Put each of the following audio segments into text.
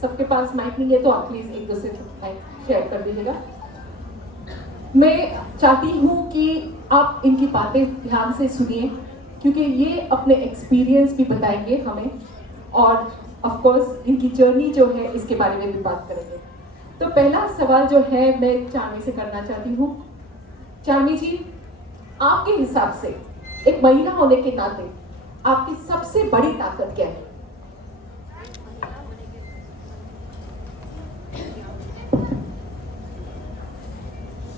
सबके पास माइक नहीं है तो आप प्लीज एक दूसरे से माइक शेयर कर दीजिएगा। मैं चाहती हूँ कि आप इनकी बातें ध्यान से सुनिए, क्योंकि ये अपने एक्सपीरियंस भी बताएंगे हमें, और ऑफ कोर्स इनकी जर्नी जो है इसके बारे में भी बात करेंगे। तो पहला सवाल जो है मैं चार्मी से करना चाहती हूँ। चार्मी जी, आपके हिसाब से एक महिला होने के नाते आपकी सबसे बड़ी ताकत क्या है?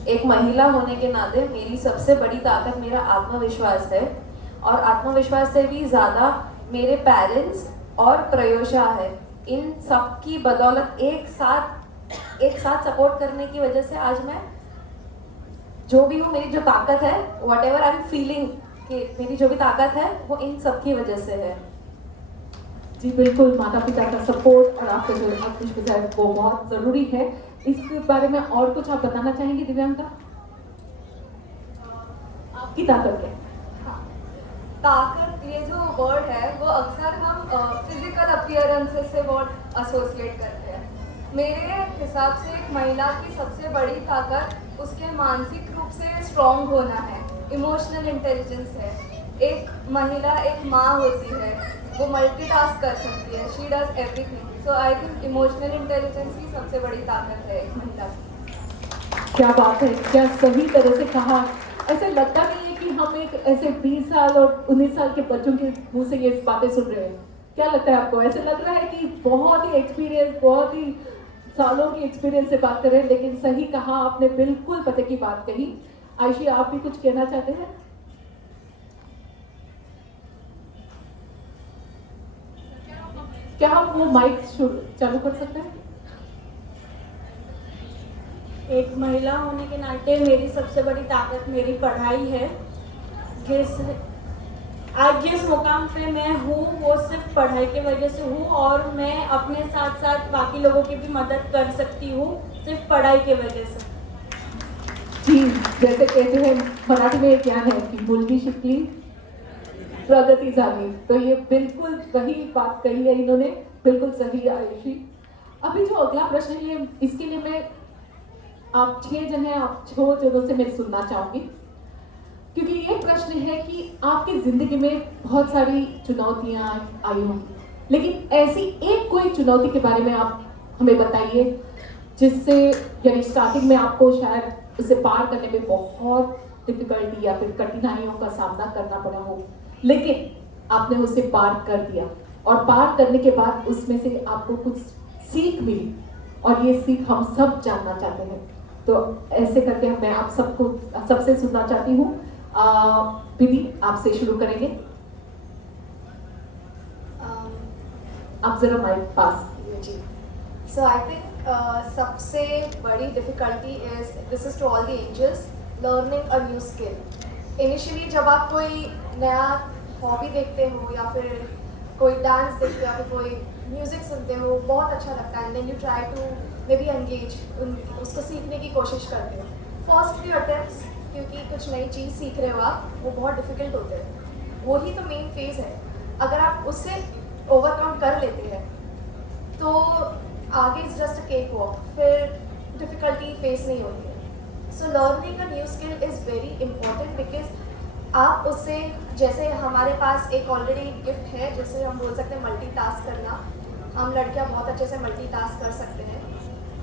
एक महिला होने के नाते मेरी सबसे बड़ी ताकत मेरा आत्मविश्वास है, और आत्मविश्वास से भी ज़्यादा मेरे पेरेंट्स और प्रयोशा है। इन सब की बदौलत एक साथ सपोर्ट करने की वजह से आज मैं जो भी हूँ, मेरी जो ताकत है, what ever I am feeling, कि मेरी जो भी ताकत है वो इन सब की वजह से है। जी बिल्कुल, माता पिता का सपोर्ट और आपका जो आत्मविश्वास है वो बहुत जरूरी है। इसके बारे में और कुछ आप बताना चाहेंगे दिव्यांका? आपकी ताकत क्या है? ताकत, ये जो वर्ड है वो अक्सर हम फिजिकल अपीयरेंसेस से बहुत एसोसिएट करते हैं। मेरे हिसाब से एक महिला की सबसे बड़ी ताकत उसके मानसिक रूप से स्ट्रॉन्ग होना है, इमोशनल इंटेलिजेंस है। एक महिला एक माँ होती है, वो मल्टीटास्क कर सकती है, she does everything. So I think emotional intelligence ही सबसे बड़ी ताकत है एक महिला की। क्या बात है, क्या सही तरह से कहा। ऐसे लगता नहीं है कि हम एक ऐसे 20 साल और 19 साल के बच्चों के मुंह से ये बातें सुन रहे हैं। क्या लगता है आपको? ऐसे लग रहा है कि बहुत ही एक्सपीरियंस, बहुत ही सालों की एक्सपीरियंस से बात कर रहे हैं, लेकिन सही कहा आपने, बिल्कुल पते की बात कही। आयशी, आप भी कुछ कहना चाहते हैं? क्या आप वो माइक चालू कर सकते हैं? एक महिला होने के नाते मेरी सबसे बड़ी ताकत मेरी पढ़ाई है। आज जिस मुकाम पे मैं हूँ वो सिर्फ पढ़ाई की वजह से हूँ, और मैं अपने साथ साथ बाकी लोगों की भी मदद कर सकती हूँ सिर्फ पढ़ाई की वजह से। जी, जैसे कहते हैं मराठी में क्या है कि मुलगी शिकली प्रगति झाली, तो ये बिल्कुल वही बात कही है इन्होंने, बिल्कुल सही आयुषी। अभी जो अगला प्रश्न है ये, इसके लिए मैं आप 6 जन हैं, आप 6 जनों से मैं सुनना चाहूंगी, क्योंकि ये प्रश्न है कि आपकी जिंदगी में बहुत सारी चुनौतियां आई होंगी, लेकिन ऐसी एक कोई चुनौती के बारे में आप हमें बताइए जिससे, यानी स्टार्टिंग में आपको शायद उसे पार करने में बहुत डिफिकल्टी या फिर कठिनाइयों का सामना करना पड़ा हो, लेकिन आपने उसे पार कर दिया, और पार करने के बाद उसमें से आपको कुछ सीख मिली, और ये सीख हम सब जानना चाहते हैं। तो ऐसे करके मैं आप सबको सबसे सुनना चाहती हूँ। दीदी, आपसे शुरू करेंगे। आप जरा mic pass. Ji, so I think सबसे बड़ी difficulty is, this is to all the angels, learning a new skill. Initially जब आप कोई नया हॉबी देखते हो या फिर कोई डांस देखते हो या फिर कोई म्यूज़िक सुनते हो, बहुत अच्छा लगता है, and then you try to maybe engage, उसको सीखने की कोशिश करते हो। फर्स्ट फ्यू अटेम्प्ट्स, क्योंकि कुछ नई चीज़ सीख रहे हो आप, वो बहुत डिफिकल्ट होते हैं। वही तो मेन फेज़ है। अगर आप उससे ओवरकम कर लेते हैं तो आगे is just a cake walk, फिर डिफ़िकल्टी फेस नहीं होती है। So learning a new skill is very important, because आप उससे, जैसे हमारे पास एक ऑलरेडी गिफ्ट है जिसे हम बोल सकते हैं मल्टीटास्क करना। हम लड़कियां बहुत अच्छे से मल्टीटास्क कर सकते हैं।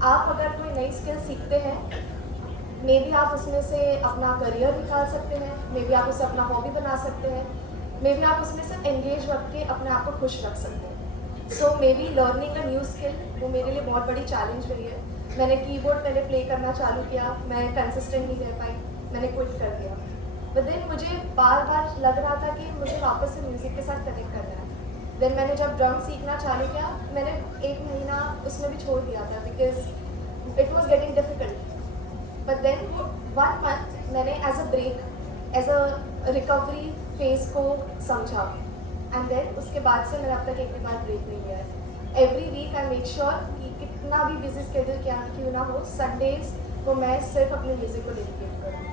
आप अगर कोई नई स्किल सीखते हैं, मे बी आप उसमें से अपना करियर निकाल सकते हैं, मे बी आप उसे अपना हॉबी बना सकते हैं, मे बी आप उसमें से एंगेज रख के अपने आप को खुश रख सकते हैं। So maybe learning a new skill वो मेरे लिए बहुत बड़ी चैलेंज रही है। मैंने कीबोर्ड पहले प्ले करना चालू किया, मैं कंसिस्टेंट नहीं रह पाई, मैंने क्विट कर दिया। बट देन मुझे बार बार लग रहा था कि मुझे वापस से म्यूज़िक के साथ कनेक्ट करना है। देन मैंने जब ड्रम सीखना चालू किया, मैंने 1 महीना उसमें भी छोड़ दिया था because it was getting difficult. But then 1 month मैंने as a break, as a recovery phase को समझा, एंड देन उसके बाद से मैंने अब तक एक भी बार ब्रेक नहीं लिया है। Every week I make sure कि कितना भी बिजी स्केड्यूल क्यों ना हो, संडेज को मैं सिर्फ अपने म्यूज़िक को डेडिकेट करूँ।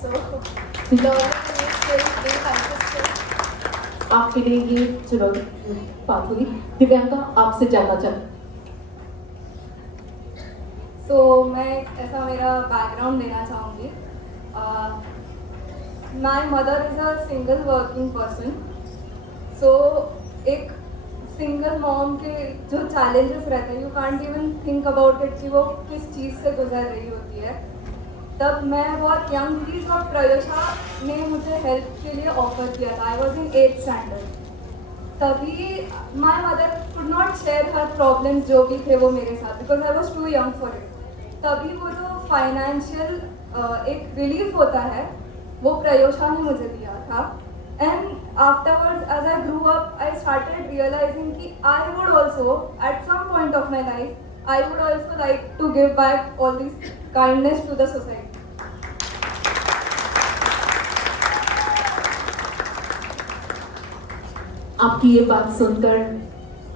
So, learning new skills, being consistent, आपके लिए ये चुनौती बात हुई। दिव्यांका, आपसे जानना चाहती तो मैं ऐसा मेरा बैकग्राउंड देना चाहूँगी। My mother is a single working person. So एक सिंगल मॉम के जो चैलेंजेस रहते हैं, you can't even think about it कि वो किस चीज़ से गुजर रही होती है। तब मैं बहुत यंग थी और प्रयोशा ने मुझे हेल्प के लिए ऑफर किया था। I was in 8th standard. तभी my mother could not share her problems जो भी थे वो मेरे साथ, because I was too young for it. तभी वो जो फाइनेंशियल एक रिलीफ होता है वो प्रयोशा ने मुझे दिया था। And afterwards as I grew up I started realising कि I would also at some point of my life I would also like to give back all this kindness to the society. आपकी ये बात सुनकर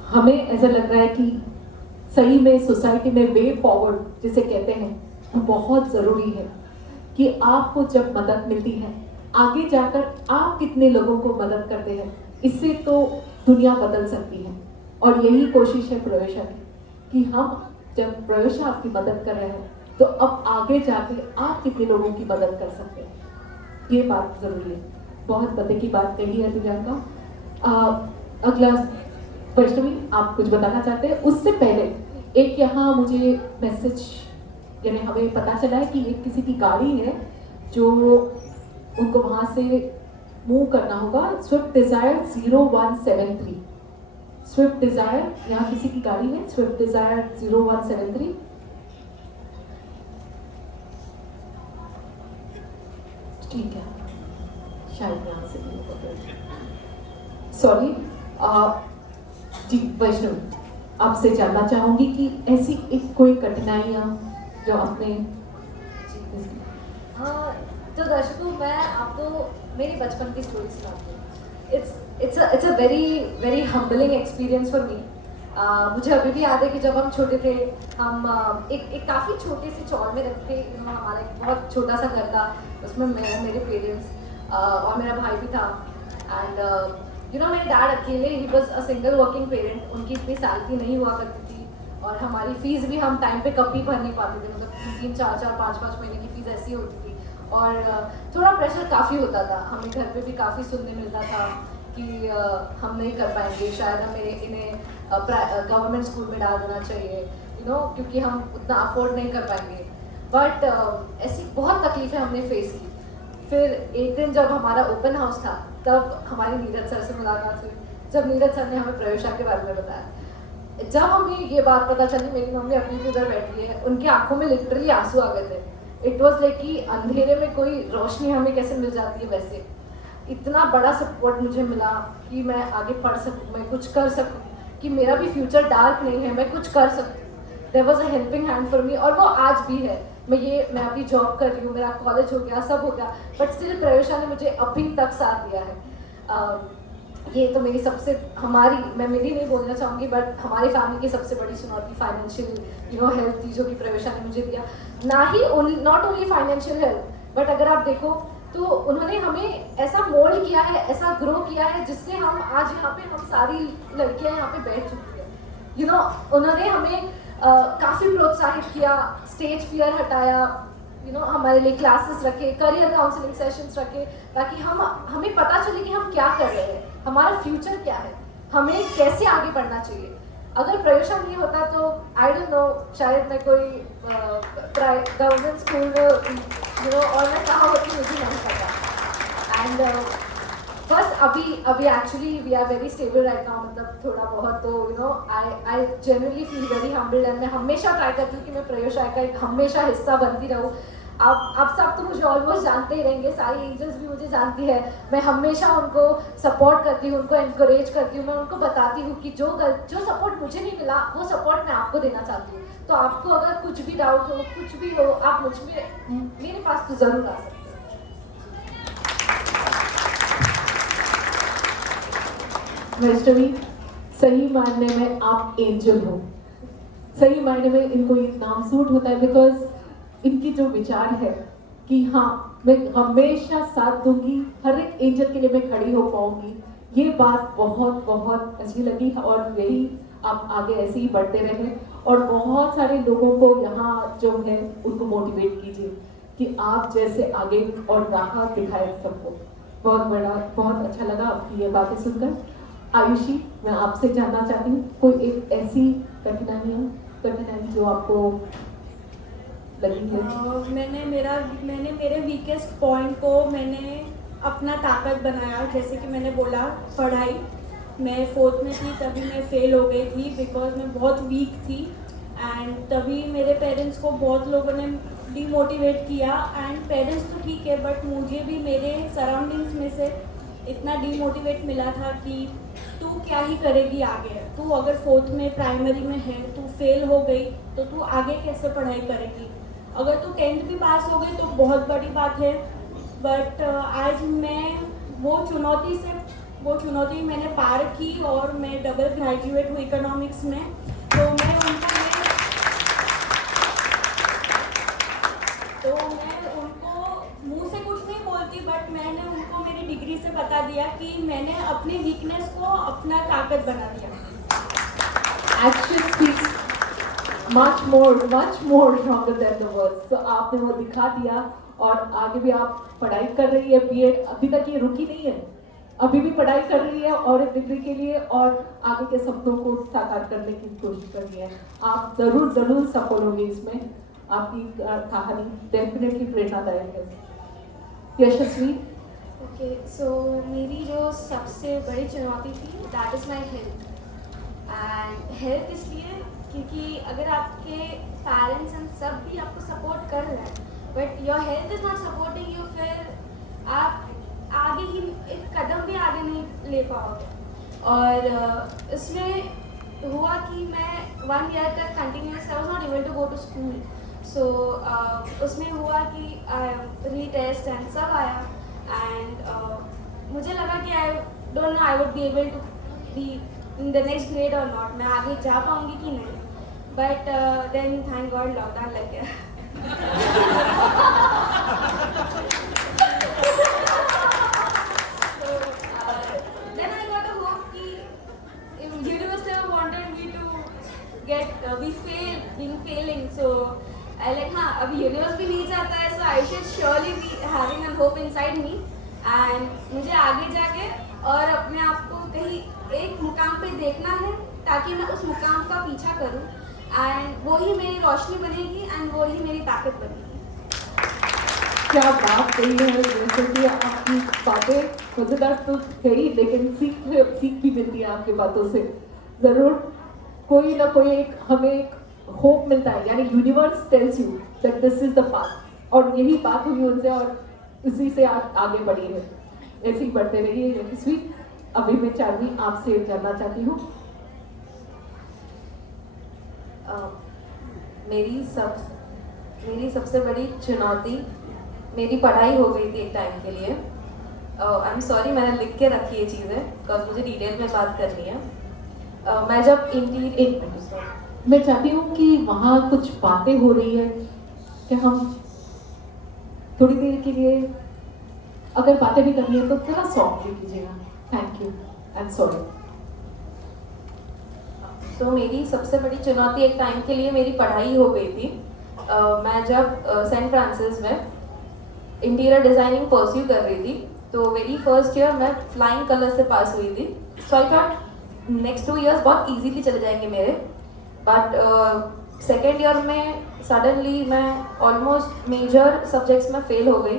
हमें ऐसा लग रहा है कि सही में सोसाइटी में वे फॉरवर्ड जिसे कहते हैं वो बहुत ज़रूरी है कि आपको जब मदद मिलती है आगे जाकर आप कितने लोगों को मदद करते हैं, इससे तो दुनिया बदल सकती है। और यही कोशिश है प्रयोशा की कि हम जब प्रयोशा आपकी मदद कर रहे हैं तो अब आगे जाके आप कितने लोगों की मदद कर सकते हैं, ये बात ज़रूरी है। बहुत पते की बात कही है दिव्यांका। अगला वैष्णवी, आप कुछ बताना चाहते हैं? उससे पहले एक यहाँ मुझे मैसेज, यानी हमें पता चला है कि एक किसी की गाड़ी है जो उनको वहाँ से मूव करना होगा। स्विफ्ट डिज़ायर 0173, स्विफ्ट डिज़ायर, यहाँ किसी की गाड़ी है स्विफ्ट डिज़ायर 0173। ठीक है, शायद यहाँ से सॉरी। जी वैष्णव, आपसे जानना चाहूंगी कि ऐसी एक कोई कठिनाइयाँ जो आपने तो दर्शकों, मैं आपको मेरी बचपन की स्टोरी सुनाती हूँ। It's a very humbling experience for me. मुझे अभी भी याद है कि जब हम छोटे थे, हम एक काफ़ी छोटे से चौल में रहते थे। हमारा एक बहुत छोटा सा घर था, उसमें मैं, मेरे पेरेंट्स और मेरा भाई भी था। एंड मेरे डैड अकेले, he was a single working parent. उनकी इतनी सैलरी नहीं हुआ करती थी और हमारी फीस भी हम टाइम पे कभी भर नहीं पाते थे। मतलब 3-4 5-5 महीने की फीस ऐसी होती थी और थोड़ा प्रेशर काफ़ी होता था। हमें घर पे भी काफ़ी सुनने मिलता था कि हम नहीं कर पाएंगे, शायद हमें इन्हें गवर्नमेंट स्कूल में डाल देना चाहिए, क्योंकि हम उतना अफोर्ड नहीं कर पाएंगे। बट ऐसी बहुत तकलीफ़ें हमने फेस की। फिर एक दिन जब हमारा ओपन हाउस था, तब हमारी नीरज सर से मुलाकात हुई। जब नीरज सर ने हमें प्रयोशा के बारे में बताया, जब हमें ये बात पता चली, मेरी मम्मी अपनी भी उधर बैठी है, उनकी आंखों में लिटरली आंसू आ गए थे। इट वॉज लाइक कि अंधेरे में कोई रोशनी हमें कैसे मिल जाती है, वैसे इतना बड़ा सपोर्ट मुझे मिला कि मैं आगे पढ़ सकूँ, मैं कुछ कर सकूँ, कि मेरा भी फ्यूचर डार्क नहीं है, मैं कुछ कर सकती हूँ। There was a helping hand for me, और वो आज भी है। मैं अभी जॉब कर रही हूँ, मेरा कॉलेज हो गया, सब हो गया, बट स्टिल प्रयोशा ने मुझे अभी तक साथ दिया है। ये तो मेरी मैं मेरी नहीं बोलना चाहूँगी, बट हमारी फैमिली की सबसे बड़ी चुनौती फाइनेंशियल हेल्प थी, जो कि प्रयोशा ने मुझे दिया। ना ही not only financial help, but अगर आप देखो तो उन्होंने हमें ऐसा मोल्ड किया है, ऐसा ग्रो किया है, जिससे हम आज यहाँ पे, हम सारी लड़कियाँ यहाँ पे बैठ चुकी हैं। उन्होंने हमें काफ़ी प्रोत्साहित किया, स्टेज फियर हटाया, हमारे लिए क्लासेस रखे, करियर काउंसलिंग सेशंस रखे, ताकि हमें पता चले कि हम क्या कर रहे हैं, हमारा फ्यूचर क्या है, हमें कैसे आगे बढ़ना चाहिए। अगर प्रयोशा नहीं होता तो आई डोंट नो, शायद मैं कोई गवर्नमेंट स्कूल में और मैं कहाँ होती मुझे नहीं पता। एंड बस अभी actually we are very stable right now. मतलब थोड़ा बहुत तो I generally feel very humbled, and मैं हमेशा ट्राई करती हूँ कि मैं प्रयोशा का एक हमेशा हिस्सा बनती रहूँ। आप सब तो मुझे ऑलमोस्ट जानते ही रहेंगे, सारी एंजल्स भी मुझे जानती है। मैं हमेशा उनको सपोर्ट करती हूँ, उनको एनकरेज करती हूँ, मैं उनको बताती हूँ कि जो सपोर्ट मुझे नहीं मिला, वो सपोर्ट मैं आपको देना चाहती हूँ। तो आपको अगर कुछ भी डाउट हो, कुछ भी हो, आप मेरे पास तो ज़रूर आ सकते हैं। वैष्णवी, सही मायने में आप एंजल हो। सही मायने में इनको ये नाम सूट होता है, बिकॉज इनकी जो विचार है कि हाँ, मैं हमेशा साथ दूंगी, हर एक एंजल के लिए मैं खड़ी हो पाऊंगी, ये बात बहुत बहुत अच्छी लगी और यही आप आगे ऐसे ही बढ़ते रहे और बहुत सारे लोगों को यहाँ जो है उनको मोटिवेट कीजिए कि आप जैसे आगे और राह दिखाए सबको। बहुत अच्छा लगा आपकी ये बातें सुनकर। आयुषी, मैं आपसे जानना चाहती हूँ कोई एक ऐसी कठिनाई जो आपको लगी है? मैंने मेरे वीकेस्ट पॉइंट को मैंने अपना ताकत बनाया। जैसे कि मैंने बोला, पढ़ाई। मैं 4th में थी तभी मैं फेल हो गई थी बिकॉज मैं बहुत वीक थी एंड तभी मेरे पेरेंट्स को बहुत लोगों ने डीमोटिवेट किया। एंड पेरेंट्स तो ठीक है बट मुझे भी मेरे सराउंडिंग्स में से इतना डीमोटिवेट मिला था कि तू क्या ही करेगी आगे, तू अगर 4th में प्राइमरी में है, तू फेल हो गई तो तू आगे कैसे पढ़ाई करेगी, अगर तू 10th भी पास हो गई तो बहुत बड़ी बात है। बट आज मैं वो चुनौती मैंने पार की और मैं डबल ग्रेजुएट हूँ इकोनॉमिक्स में। तो मैं उनको मुंह से कुछ नहीं बोलती बट मैंने उनको मेरी डिग्री से बता दिया कि मैंने अपनी वीकनेस को अपना ताकत बना दिया। Action speaks much more stronger than the words. So आपने वो दिखा दिया और आगे भी आप पढ़ाई कर रही है, बीएड अभी तक ये रुकी नहीं है, अभी भी पढ़ाई कर रही है और एक डिग्री के लिए और आगे के सपनों को साकार करने की कोशिश कर रही है। आप जरूर सफल होंगे इसमें। आपकी कहानी डेफिनेटली प्रेरणादायक है। यशस्वी। ओके, सो मेरी जो सबसे बड़ी चुनौती थी that is my health. And health इसलिए क्योंकि अगर आपके पेरेंट्स एंड सब भी आपको सपोर्ट कर रहे हैं but your health is not supporting you, फिर आप आगे ही एक कदम भी आगे नहीं ले पाओगे। और इसमें हुआ कि मैं 1 ईयर तक continuous I was not able to go to school. So उसमें हुआ कि रीटेस्ट एंड सब आया एंड मुझे लगा कि I don't know I would be able to be in the next grade और नॉट, मैं आगे जा पाऊँगी कि नहीं। But then thank God lockdown लग गया। Then I got a hope कि universe never wanted me to get being failing, so I like हाँ अभी universe भी नहीं चाहता है, so I should surely be having a hope inside me and मुझे आगे जाके और अपने आप को कहीं एक मुकाम पे देखना है ताकि मैं उस मुकाम का पीछा करूं एंड वही मेरी रोशनी बनेगी एंड वही मेरी ताकत बनेगी। क्या बात कही है। जैसे कि आपकी बातें मजेदार तो है ही लेकिन सीख भी मिलती है आपकी बातों से। जरूर कोई ना कोई एक हमें एक होप मिलता है, यानी universe tells you that this is the path. और यही बात हुई उनसे और उसी से आगे बढ़ी है। ऐसे ही बढ़ते रहिए यशस्वी। अभी मैं चार्मी आपसे जानना चाहती हूँ। मेरी सबसे बड़ी चुनौती मेरी पढ़ाई हो गई थी एक टाइम के लिए। आई एम सॉरी, मैंने लिख के रखी ये चीज़ें बिकॉज मुझे डिटेल में बात करनी है। मैं जब मैं चाहती हूँ कि वहाँ कुछ बातें हो रही है कि हम थोड़ी देर के लिए अगर बातें भी करनी है तो थोड़ा सॉफ्टली कीजिएगा। Thank you and sorry. तो मेरी सबसे बड़ी चुनौती एक टाइम के लिए मेरी पढ़ाई हो गई थी। मैं जब सेंट फ्रांसिस में इंटीरियर डिज़ाइनिंग परस्यू कर रही थी तो वेरी फर्स्ट ईयर मैं फ्लाइंग कलर से पास हुई थी। So I thought next 2 years बहुत इजीली चले जाएंगे मेरे। बट सेकेंड ईयर में सडनली मैं ऑलमोस्ट मेजर सब्जेक्ट्स में फेल हो गई,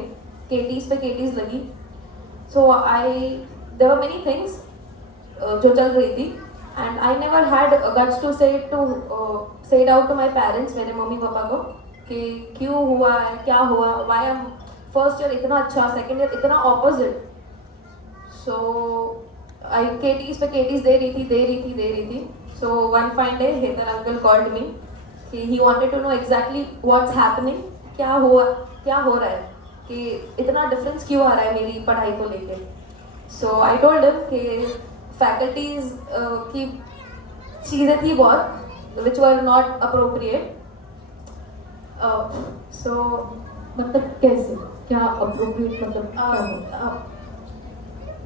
केटीज़ पे केटीज़ लगी। So there were many things जो चल रही थी and I never had guts to say it out to my parents, मेरे मम्मी पापा को, कि क्यों हुआ है, क्या हुआ, वाई एम फर्स्ट ईयर इतना अच्छा, सेकेंड ईयर इतना ऑपोजिट। सो आई केटीज़ पे केटीज़ दे रही थी। So one fine day Hetal uncle called me कि he wanted to know exactly what's happening, क्या हो रहा है, कि इतना डिफरेंस क्यों आ रहा है मेरी पढ़ाई को लेके। सो आई टोल्ड हिम कि फैकल्टीज की चीज़ें थी बहुत विच वर नॉट अप्रोप्रिएट। सो मतलब कैसे, क्या अप्रोप्रिएट मतलब क्या?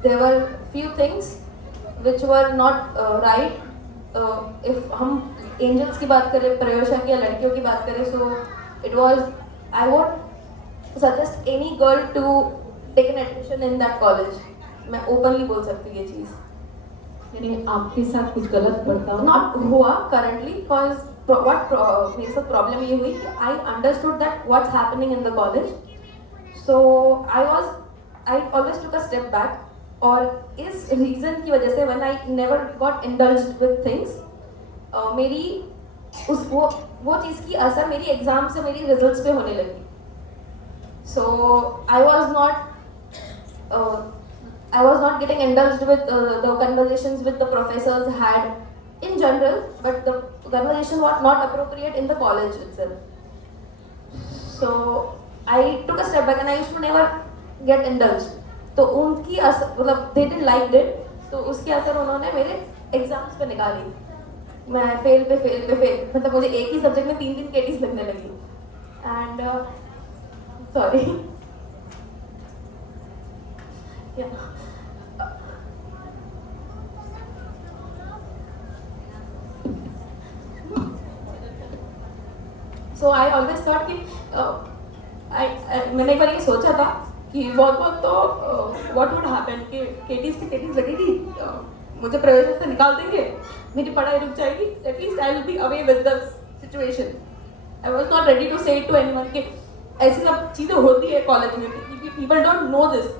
there were few things which were not right. If हम angels की बात करें, प्रयोशा की या लड़कियों की बात करें, so it was, I would suggest any girl to take an admission in that college. मैं openly बोल सकती हूँ ये चीज़. यानी आपके साथ कुछ गलत बर्ताव Not हुआ currently, cause मेरे साथ प्रॉब्लम ये हुई कि I understood that what's happening in the college. So I always took a step back. और इस रीज़न की वजह से when I never got indulged with things, मेरी वो चीज़ की असर मेरी एग्जाम से मेरी रिजल्ट्स पे होने लगी. So I was not getting indulged with the conversations with the professors had in general, but the conversation was not appropriate in the college itself. So I took a step back and I used to never get indulged. तो उनकी असर मतलब they didn't like it, तो उसकी असर उन्होंने मेरे exams पे निकाली. मैं फेल मतलब मुझे एक ही सब्जेक्ट में 3 केटीज लगने लगी. And sorry so I always thought कि मैंने एक बार ये सोचा था कि बहुत तो व्हाट वुड हैपन कि केटीज लगेगी, मुझे प्रवेश से निकाल देंगे, मेरी पढ़ाई रुक जाएगी, at least I will be away with the situation. I was not ready to say it to anyone कि ऐसी सब चीज़ें होती है कॉलेज में, people don't know this.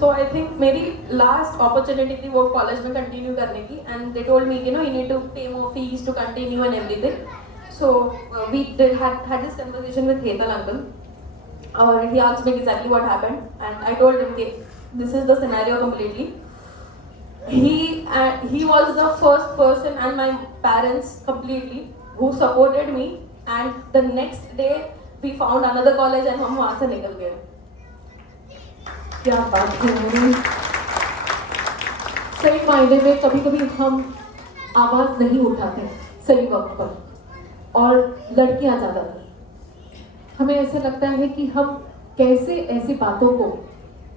So I think मेरी last opportunity थी वो कॉलेज में कंटिन्यू करने की, and they told me, you know, you need to pay more fees to continue and everything. So we had this conversation with Hetal uncle, or he asked me exactly what happened, and I told him, okay, this is the scenario completely. He was the first person and my parents completely who supported me, and the next day we found another college and हम वहाँ से निकल गए. क्या बात है. सही मायने में कभी कभी हम आवाज नहीं उठाते सही वक्त पर, और लड़कियां ज्यादातर हमें ऐसे लगता है कि हम कैसे ऐसी बातों को,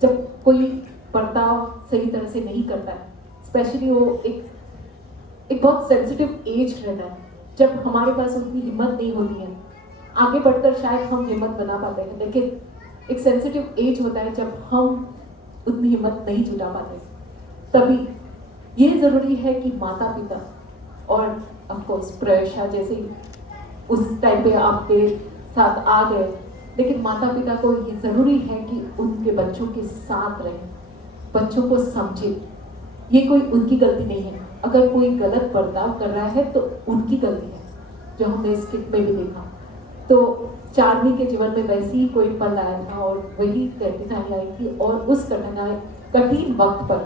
जब कोई बर्ताव सही तरह से नहीं करता है, स्पेशली वो एक बहुत सेंसिटिव एज रहता है जब हमारे पास उतनी हिम्मत नहीं होती है. आगे बढ़कर शायद हम हिम्मत बना पाते हैं, लेकिन एक सेंसिटिव एज होता है जब हम उतनी हिम्मत नहीं जुटा पाते. तभी ये ज़रूरी है कि माता पिता और ऑफ कोर्स प्रयोशा जैसे उस टाइम पे आपके साथ आ गए, लेकिन माता पिता को ये ज़रूरी है कि उनके बच्चों के साथ रहें, बच्चों को समझें. ये कोई उनकी गलती नहीं है. अगर कोई गलत बर्ताव कर रहा है तो उनकी गलती है, जो हमने इस स्किट में भी देखा. तो चार्मी के जीवन में वैसे ही कोई पल आया था और वही कठिनाई आई थी, और उस कठिन वक्त पर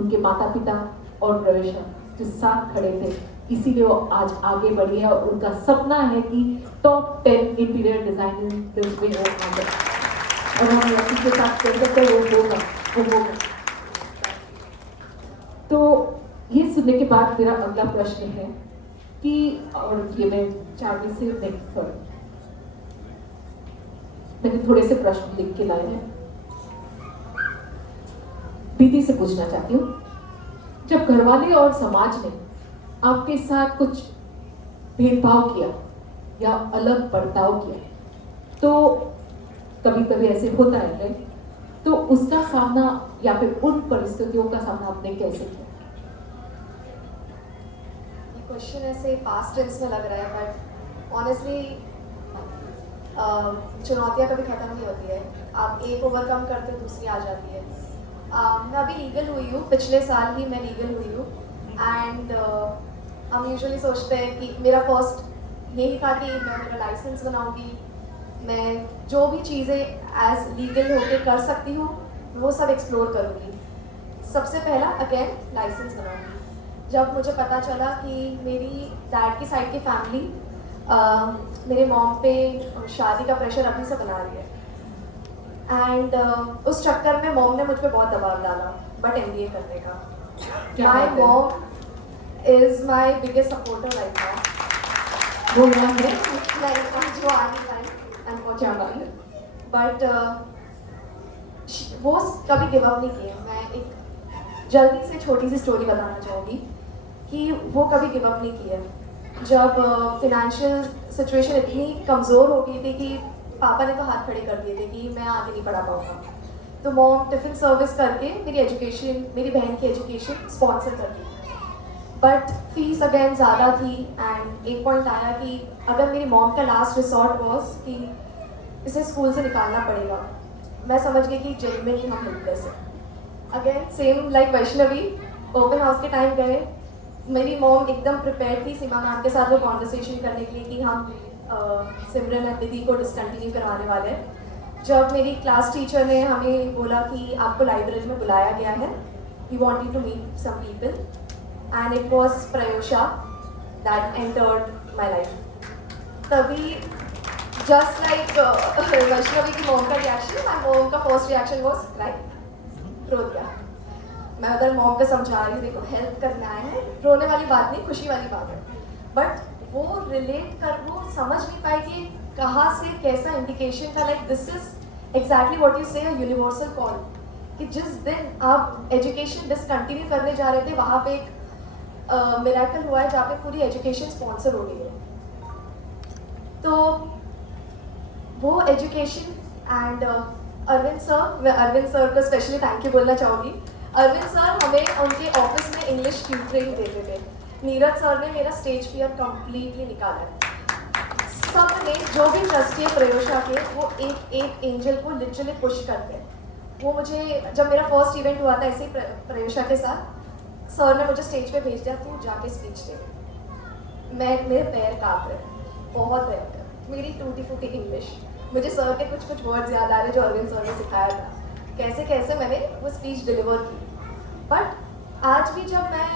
उनके माता पिता और प्रवेशा जो साथ खड़े थे, इसीलिए वो आज आगे बढ़ी है और उनका सपना है कि टॉप 10 इंटीरियर डिजाइनिंग में हो आगे, और हम लड़की के साथ कर सकते हैं वो होगा. तो ये सुनने के बाद मेरा अगला प्रश्न है कि, और ये मैं चार्मी से मैंने थोड़े से प्रश्न लिख के लाए हैं. दीदी से पूछना चाहती हूँ, जब घरवाले और समाज ने आपके साथ कुछ भेदभाव किया या अलग बर्ताव किया, तो कभी कभी ऐसे होता है, तो उसका सामना या फिर उन परिस्थितियों का सामना आपने कैसे किया? क्वेश्चन ऐसे पास्ट टेंस में लग रहा है, बट ऑनेस्टली चुनौतियाँ कभी ख़त्म नहीं होती है. आप एक ओवरकम करते दूसरी आ जाती है. मैं अभी लीगल हुई हूँ, पिछले साल ही मैं लीगल हुई हूँ. एंड हम यूजुअली सोचते हैं कि मेरा फर्स्ट यही था कि मैं मेरा लाइसेंस बनाऊँगी, मैं जो भी चीज़ें एज लीगल होके कर सकती हूँ वो सब एक्सप्लोर करूँगी. सबसे पहला अगेन लाइसेंस बनाऊँगी. जब मुझे पता चला कि मेरी डैड की साइड की फैमिली मेरे मॉम पे शादी का प्रेशर अभी से बना रही है, एंड उस चक्कर में मॉम ने मुझ पे बहुत दबाव डाला बट MBA करने का. My mom is my biggest supporter right now. वो यहाँ है Like जो आ नहीं पाई क्या बात unfortunately. है। बट वो कभी गिव अप नहीं किया। मैं एक जल्दी से छोटी सी स्टोरी बताना चाहूँगी कि वो कभी गिव अप नहीं किया। जब फिनेंशियल सिचुएशन इतनी कमज़ोर हो गई थी कि पापा ने तो हाथ खड़े कर दिए थे कि मैं आगे नहीं पढ़ा पाऊँगा, तो मॉम टिफ़िन सर्विस करके मेरी बहन की एजुकेशन स्पॉन्सर कर दी। बट फीस अगेन ज़्यादा थी एंड एक पॉइंट आया कि अगर मेरी मॉम का लास्ट रिसॉर्ट वॉज कि इसे स्कूल से निकालना पड़ेगा, मैं समझ गई कि जेन्युइनली हम हेल्पलेस हैं। Again same like Vaishnavi, open house के टाइम गए, मेरी मॉम एकदम प्रिपेयर थी सीमा मैम के साथ वो कॉन्वर्सेशन करने के लिए कि हम सिमरन और निधि को डिसकंटिन्यू करवाने वाले हैं। जब मेरी क्लास टीचर ने हमें बोला कि आपको लाइब्रेरी में बुलाया गया है, we want you to meet some people, and it was Prayosha that entered my life. तभी जस्ट लाइक वैष्णवी की मॉम का रिएक्शन, माय मॉम का फर्स्ट रिएक्शन वाज क्राई, रो दिया। मैं उधर मॉम को समझा रही हूँ, देखो हेल्प करने आए हैं, रोने वाली बात नहीं, खुशी वाली बात है। बट वो वो समझ नहीं पाई कि कहाँ से कैसा इंडिकेशन था, like this is exactly what you से, यूनिवर्सल कॉल, कि जिस दिन आप एजुकेशन डिसकंटिन्यू करने जा रहे थे वहाँ पे एक मिरेकल हुआ है जहाँ पे पूरी एजुकेशन स्पॉन्सर हो गई है। तो वो एजुकेशन एंड अरविंद सर, मैं अरविंद सर को स्पेशली थैंक यू बोलना चाहूँगी। अरविंद सर हमें उनके ऑफिस में इंग्लिश ट्यूटरिंग देते थे। नीरज सर ने मेरा स्टेज फियर कंप्लीटली निकाला है। सब ने जो भी ट्रस्टी है प्रयोशा के, वो एक एंजल को लिटरली पुश करते हैं। वो मुझे जब मेरा फर्स्ट इवेंट हुआ था ऐसे ही प्रयोशा के साथ, सर ने मुझे स्टेज पे भेज दिया, तू जाके स्पीच दे। मेरे पैर कांप रहे, बहुत भयंकर, मेरी टूटी फूटी इंग्लिश। मुझे सर के कुछ वर्ड्स याद आ रहे जो अरविंद सर ने सिखाया था, कैसे कैसे मैंने वो स्पीच डिलीवर की। बट आज भी जब मैं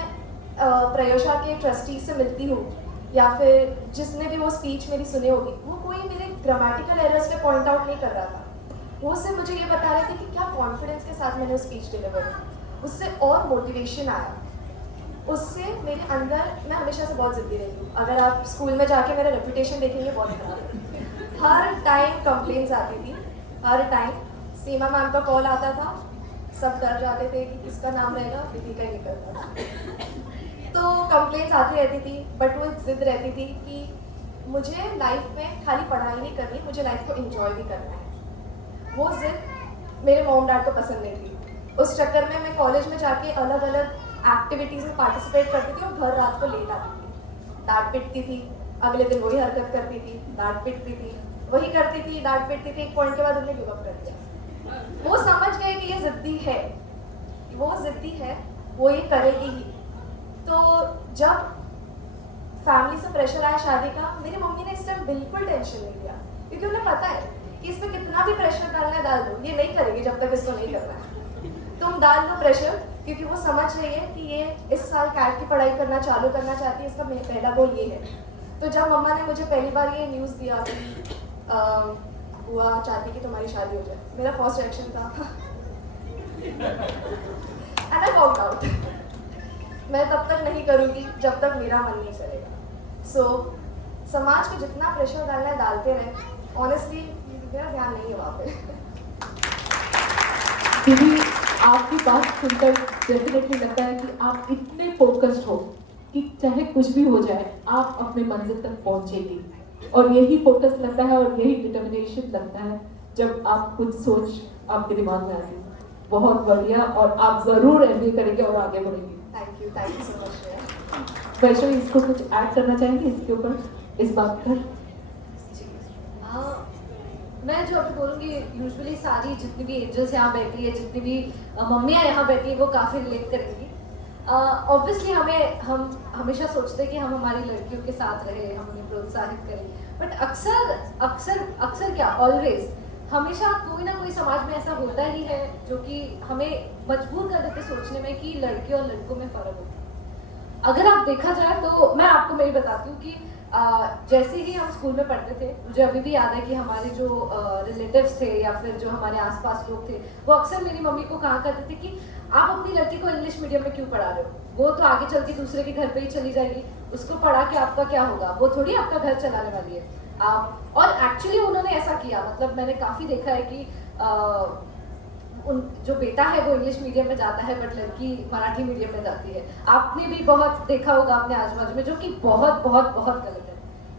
प्रयोशा के ट्रस्टी से मिलती हूँ या फिर जिसने भी वो स्पीच मेरी सुनी होगी, वो कोई मेरे ग्रामेटिकल एरर्स पे पॉइंट आउट नहीं कर रहा था। वो सिर्फ मुझे ये बता रहे थे कि क्या कॉन्फिडेंस के साथ मैंने वो स्पीच डिलीवर की। उससे और मोटिवेशन आया, उससे मेरे अंदर, मैं हमेशा से बहुत जिद्दी रही हूँ। अगर आप स्कूल में जाके मेरा रेपुटेशन देखेंगे बहुत खराब है। हर टाइम कंप्लेंट्स आती थी, हर टाइम सीमा मैम का कॉल आता था, सब डर जाते थे कि किसका नाम रहेगा, दीदी का ही निकलता था। तो कंप्लेंट्स आती रहती थी, बट वो जिद रहती थी कि मुझे लाइफ में खाली पढ़ाई नहीं करनी, मुझे लाइफ को एंजॉय भी करना है। वो जिद मेरे मॉम डैड को पसंद नहीं थी। उस चक्कर में मैं कॉलेज में जाके अलग अलग एक्टिविटीज़ में पार्टिसिपेट करती थी और घर रात को लेट आती थी। डांट पिटती थी, अगले दिन वही हरकत करती थी, डांट पिटती थी, वही करती थी, डांट पिटती थी। एक पॉइंट के बाद उन्हें गिव अप कर दिया। वो समझ गए कि ये जिद्दी है, वो जिद्दी है, वो ये करेगी ही। तो जब फैमिली से प्रेशर आया शादी का, मेरी मम्मी ने इस टाइम बिल्कुल टेंशन नहीं लिया, क्योंकि उन्हें पता है कि इस पर कितना भी प्रेशर डालना है डाल दो, ये नहीं करेगी जब तक इसको नहीं करना है। तुम डाल दो प्रेशर, क्योंकि वो समझ रही है कि ये इस साल कैट की पढ़ाई करना चालू करना चाहती है, इसका पहला गोल ये है। तो जब मम्मा ने मुझे पहली बार ये न्यूज़ दिया कि बुआ चाहती कि तुम्हारी शादी हो जाए, मेरा फर्स्ट रिएक्शन था एंड आई वॉकड आउट। मैं तब तक नहीं करूँगी जब तक मेरा मन नहीं करेगा। सो समाज को जितना प्रेशर डालना है डालते रहे। ऑनेस्टली मेरा ध्यान नहीं है वहाँ पे। दीदी, आपकी बात सुनकर डेफिनेटली लगता है कि आप इतने फोकस्ड हो कि चाहे कुछ भी हो जाए आप अपने मंजिल तक पहुंचेगी। और यही फोकस लगता है और यही डिटर्मिनेशन लगता है जब आप कुछ सोच आपके दिमाग में आती है। बहुत बढ़िया, और आप ज़रूर एमबीए करेंगे और आगे बढ़ेंगे। Thank you so much. Vaishnavi, इसको कुछ ऐड करना चाहेंगे इसके ऊपर, इस बात पर? मैं जो अभी बोलूँगी, यूजुअली सारी जितनी भी एंजल्स यहाँ बैठी है, जितनी भी मम्मियाँ यहाँ बैठी है, वो काफ़ी रिलेट करेंगी। ऑब्वियसली हम हमेशा सोचते हैं कि हम हमारी लड़कियों के साथ रहे, हम उन्हें प्रोत्साहित करें, बट अक्सर क्या, ऑलवेज हमेशा कोई ना कोई समाज में ऐसा होता ही है जो कि हमें मजबूर कर देते सोचने में कि लड़के और लड़कों में फ़र्क होता है। अगर आप देखा जाए तो मैं आपको मैं बताती हूँ कि जैसे ही हम स्कूल में पढ़ते थे, मुझे अभी भी याद है कि हमारे जो रिलेटिव्स थे या फिर जो हमारे आसपास लोग थे, वो अक्सर मेरी मम्मी को कहा करते थे कि आप अपनी लड़की को इंग्लिश मीडियम में क्यों पढ़ा रहे हो, वो तो आगे चल के दूसरे के घर पे ही चली जाएगी, उसको पढ़ा के आपका क्या होगा, वो थोड़ी आपका घर चलाने वाली है आप। और एक्चुअली उन्होंने ऐसा किया, मतलब मैंने काफ़ी देखा है कि उन जो बेटा है वो इंग्लिश मीडियम में जाता है बट लड़की मराठी मीडियम में जाती है। आपने भी बहुत देखा होगा अपने आजू बाजू में, जो कि बहुत बहुत बहुत गलत है।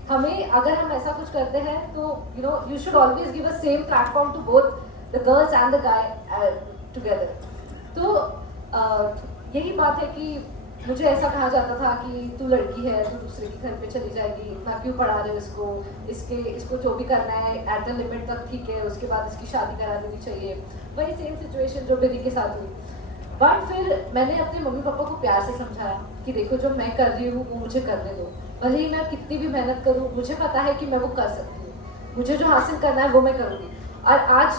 हमें अगर हम ऐसा कुछ करते हैं तो you should always give a same platform to both the girls and the guy together. तो यही बात है कि मुझे ऐसा कहा जाता था कि तू लड़की है, तू दूसरे के घर पे चली जाएगी, मैं क्यों पढ़ा रहे हो इसको जो भी करना है एट द लिमिट तक ठीक है, उसके बाद इसकी शादी करा देनी चाहिए। वही सेम सिचुएशन जो बेटी के साथ हुई। बट फिर मैंने अपने मम्मी पापा को प्यार से समझाया कि देखो जो मैं कर रही हूँ वो मुझे करने दो, भले ही मैं कितनी भी मेहनत करूँ, मुझे पता है कि मैं वो कर सकती हूँ, मुझे जो हासिल करना है वो मैं करूँगी। और आज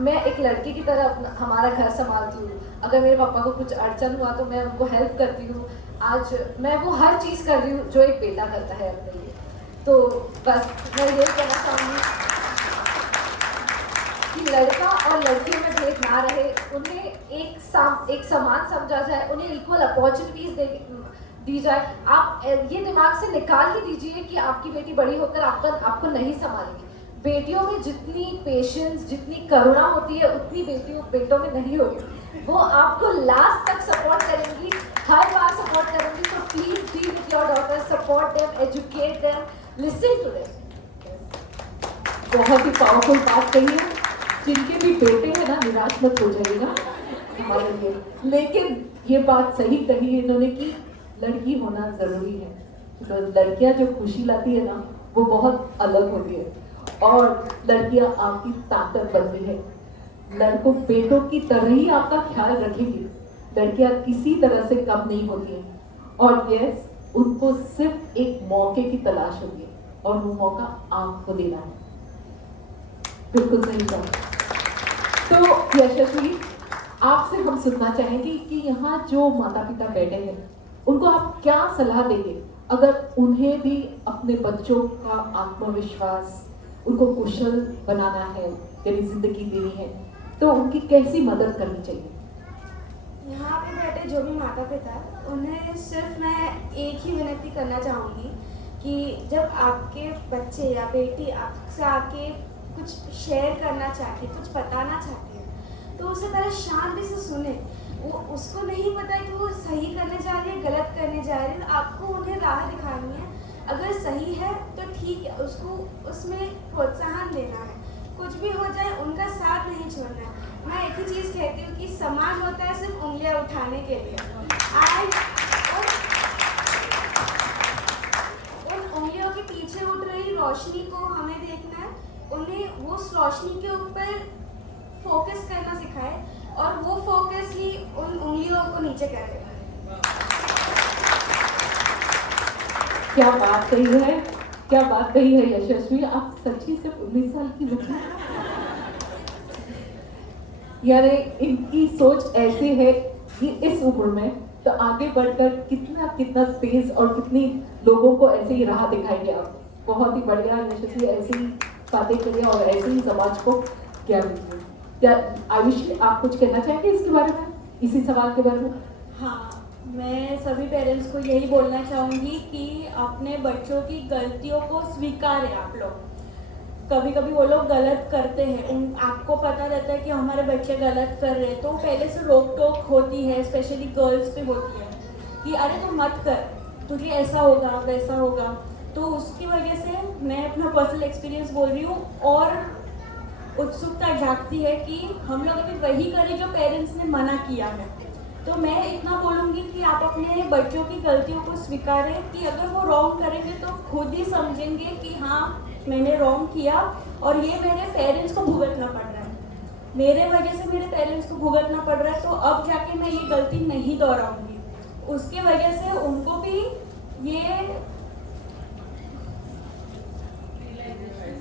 मैं एक लड़की की तरह हमारा घर संभालती हूँ। अगर मेरे पापा को कुछ अड़चन हुआ तो मैं उनको हेल्प करती हूँ। आज मैं वो हर चीज़ कर रही हूँ जो एक बेटा करता है अपने लिए। तो बस मैं ये कहना चाहूँगी कि लड़का और लड़कियों में भेद ना रहे, उन्हें एक समान समझा जाए, उन्हें इक्वल अपॉर्चुनिटीज दी जाए। आप ये दिमाग से निकाल ही दीजिए कि आपकी बेटी बड़ी होकर आपको नहीं संभालेगी। बेटियों में जितनी पेशेंस, जितनी करुणा होती है उतनी बेटों में नहीं होगी। वो आपको लास्ट तक सपोर्ट करेंगी, हर बार सपोर्ट करेंगी। तो please be with your daughter, support them, educate them, listen to them. बहुत ही पावरफुल बात कही है। जिनके भी बेटे हैं ना, निराश मत हो जाइएगा हमारे लिए। लेकिन ये बात सही कही है इन्होंने कि लड़की होना जरूरी है, तो लड़कियां जो खुशी लाती है ना वो बहुत अलग होती है और लड़कियां आपकी ताकत बनती है। लड़कों बेटों की तरह ही आपका ख्याल रखेगी। लड़कियां किसी तरह से कम नहीं होती हैं और यस, उनको सिर्फ एक मौके की तलाश होती है और वो मौका आपको देना है। बिल्कुल सही कहा। तो यशस्वी, आपसे हम सुनना चाहेंगे कि यहाँ जो माता पिता बैठे हैं उनको आप क्या सलाह देंगे अगर उन्हें भी अपने बच्चों का आत्मविश्वास, उनको कुशल बनाना है, यानी जिंदगी देनी है, तो उनकी कैसी मदद करनी चाहिए? यहाँ पे बैठे जो भी माता पिता है उन्हें सिर्फ मैं एक ही विनती करना चाहूँगी कि जब आपके बच्चे या बेटी आपसे आके कुछ शेयर करना चाहती है, कुछ बताना चाहती है, तो उसे पहले शांति से सुने। वो उसको नहीं पता है कि वो सही करने जा रही है, गलत करने जा रही है, तो आपको उन्हें राह दिखानी है। अगर सही है तो ठीक है, उसको उसमें प्रोत्साहन देना है। कुछ भी हो जाए उनका साथ नहीं छोड़ना है। मैं एक ही चीज़ कहती हूँ कि समाज होता है सिर्फ उंगलियां उठाने के लिए। उन उंगलियों के पीछे उठ रही रोशनी को हमें देखना है, उन्हें वो रोशनी के ऊपर फोकस करना सिखाए और वो फोकस ही उन उंगलियों को नीचे करेगा। क्या बात कही है, क्या बात कही है यशस्वी। आप सच्ची सिर्फ 19 साल की लड़की हैं। यानी इनकी सोच ऐसी है कि इस उम्र में तो आगे बढ़कर कितना कितना तेज और कितनी लोगों को ऐसे ही राह दिखाएंगे आप। बहुत ही बढ़िया यशस्वी, ऐसी ही बातें करिए और ऐसे ही समाज को क्या मिले। क्या आयुषी, आप कुछ कहना चाहेंगे इसके बारे में, इसी सवाल के बारे में? हाँ, मैं सभी पेरेंट्स को यही बोलना चाहूँगी कि अपने बच्चों की गलतियों को स्वीकारें। आप लोग कभी कभी वो लोग गलत करते हैं, आपको पता रहता है कि हमारे बच्चे गलत कर रहे हैं, तो पहले से रोक टोक होती है, स्पेशली गर्ल्स पे होती है कि अरे तो मत कर, तुझे ऐसा होगा वैसा होगा। तो उसकी वजह से मैं अपना पर्सनल एक्सपीरियंस बोल रही हूँ और उत्सुकता जागती है कि हम लोग अभी वही करें जो पेरेंट्स ने मना किया है। तो मैं इतना बोलूँगी कि आप अपने बच्चों की गलतियों को स्वीकारें कि अगर वो रॉन्ग करेंगे तो खुद ही समझेंगे कि हाँ मैंने रॉन्ग किया और ये मेरे पेरेंट्स को भुगतना पड़ रहा है, मेरे वजह से मेरे पेरेंट्स को भुगतना पड़ रहा है, तो अब जाके मैं ये गलती नहीं दोहराऊंगी। उसके वजह से उनको भी ये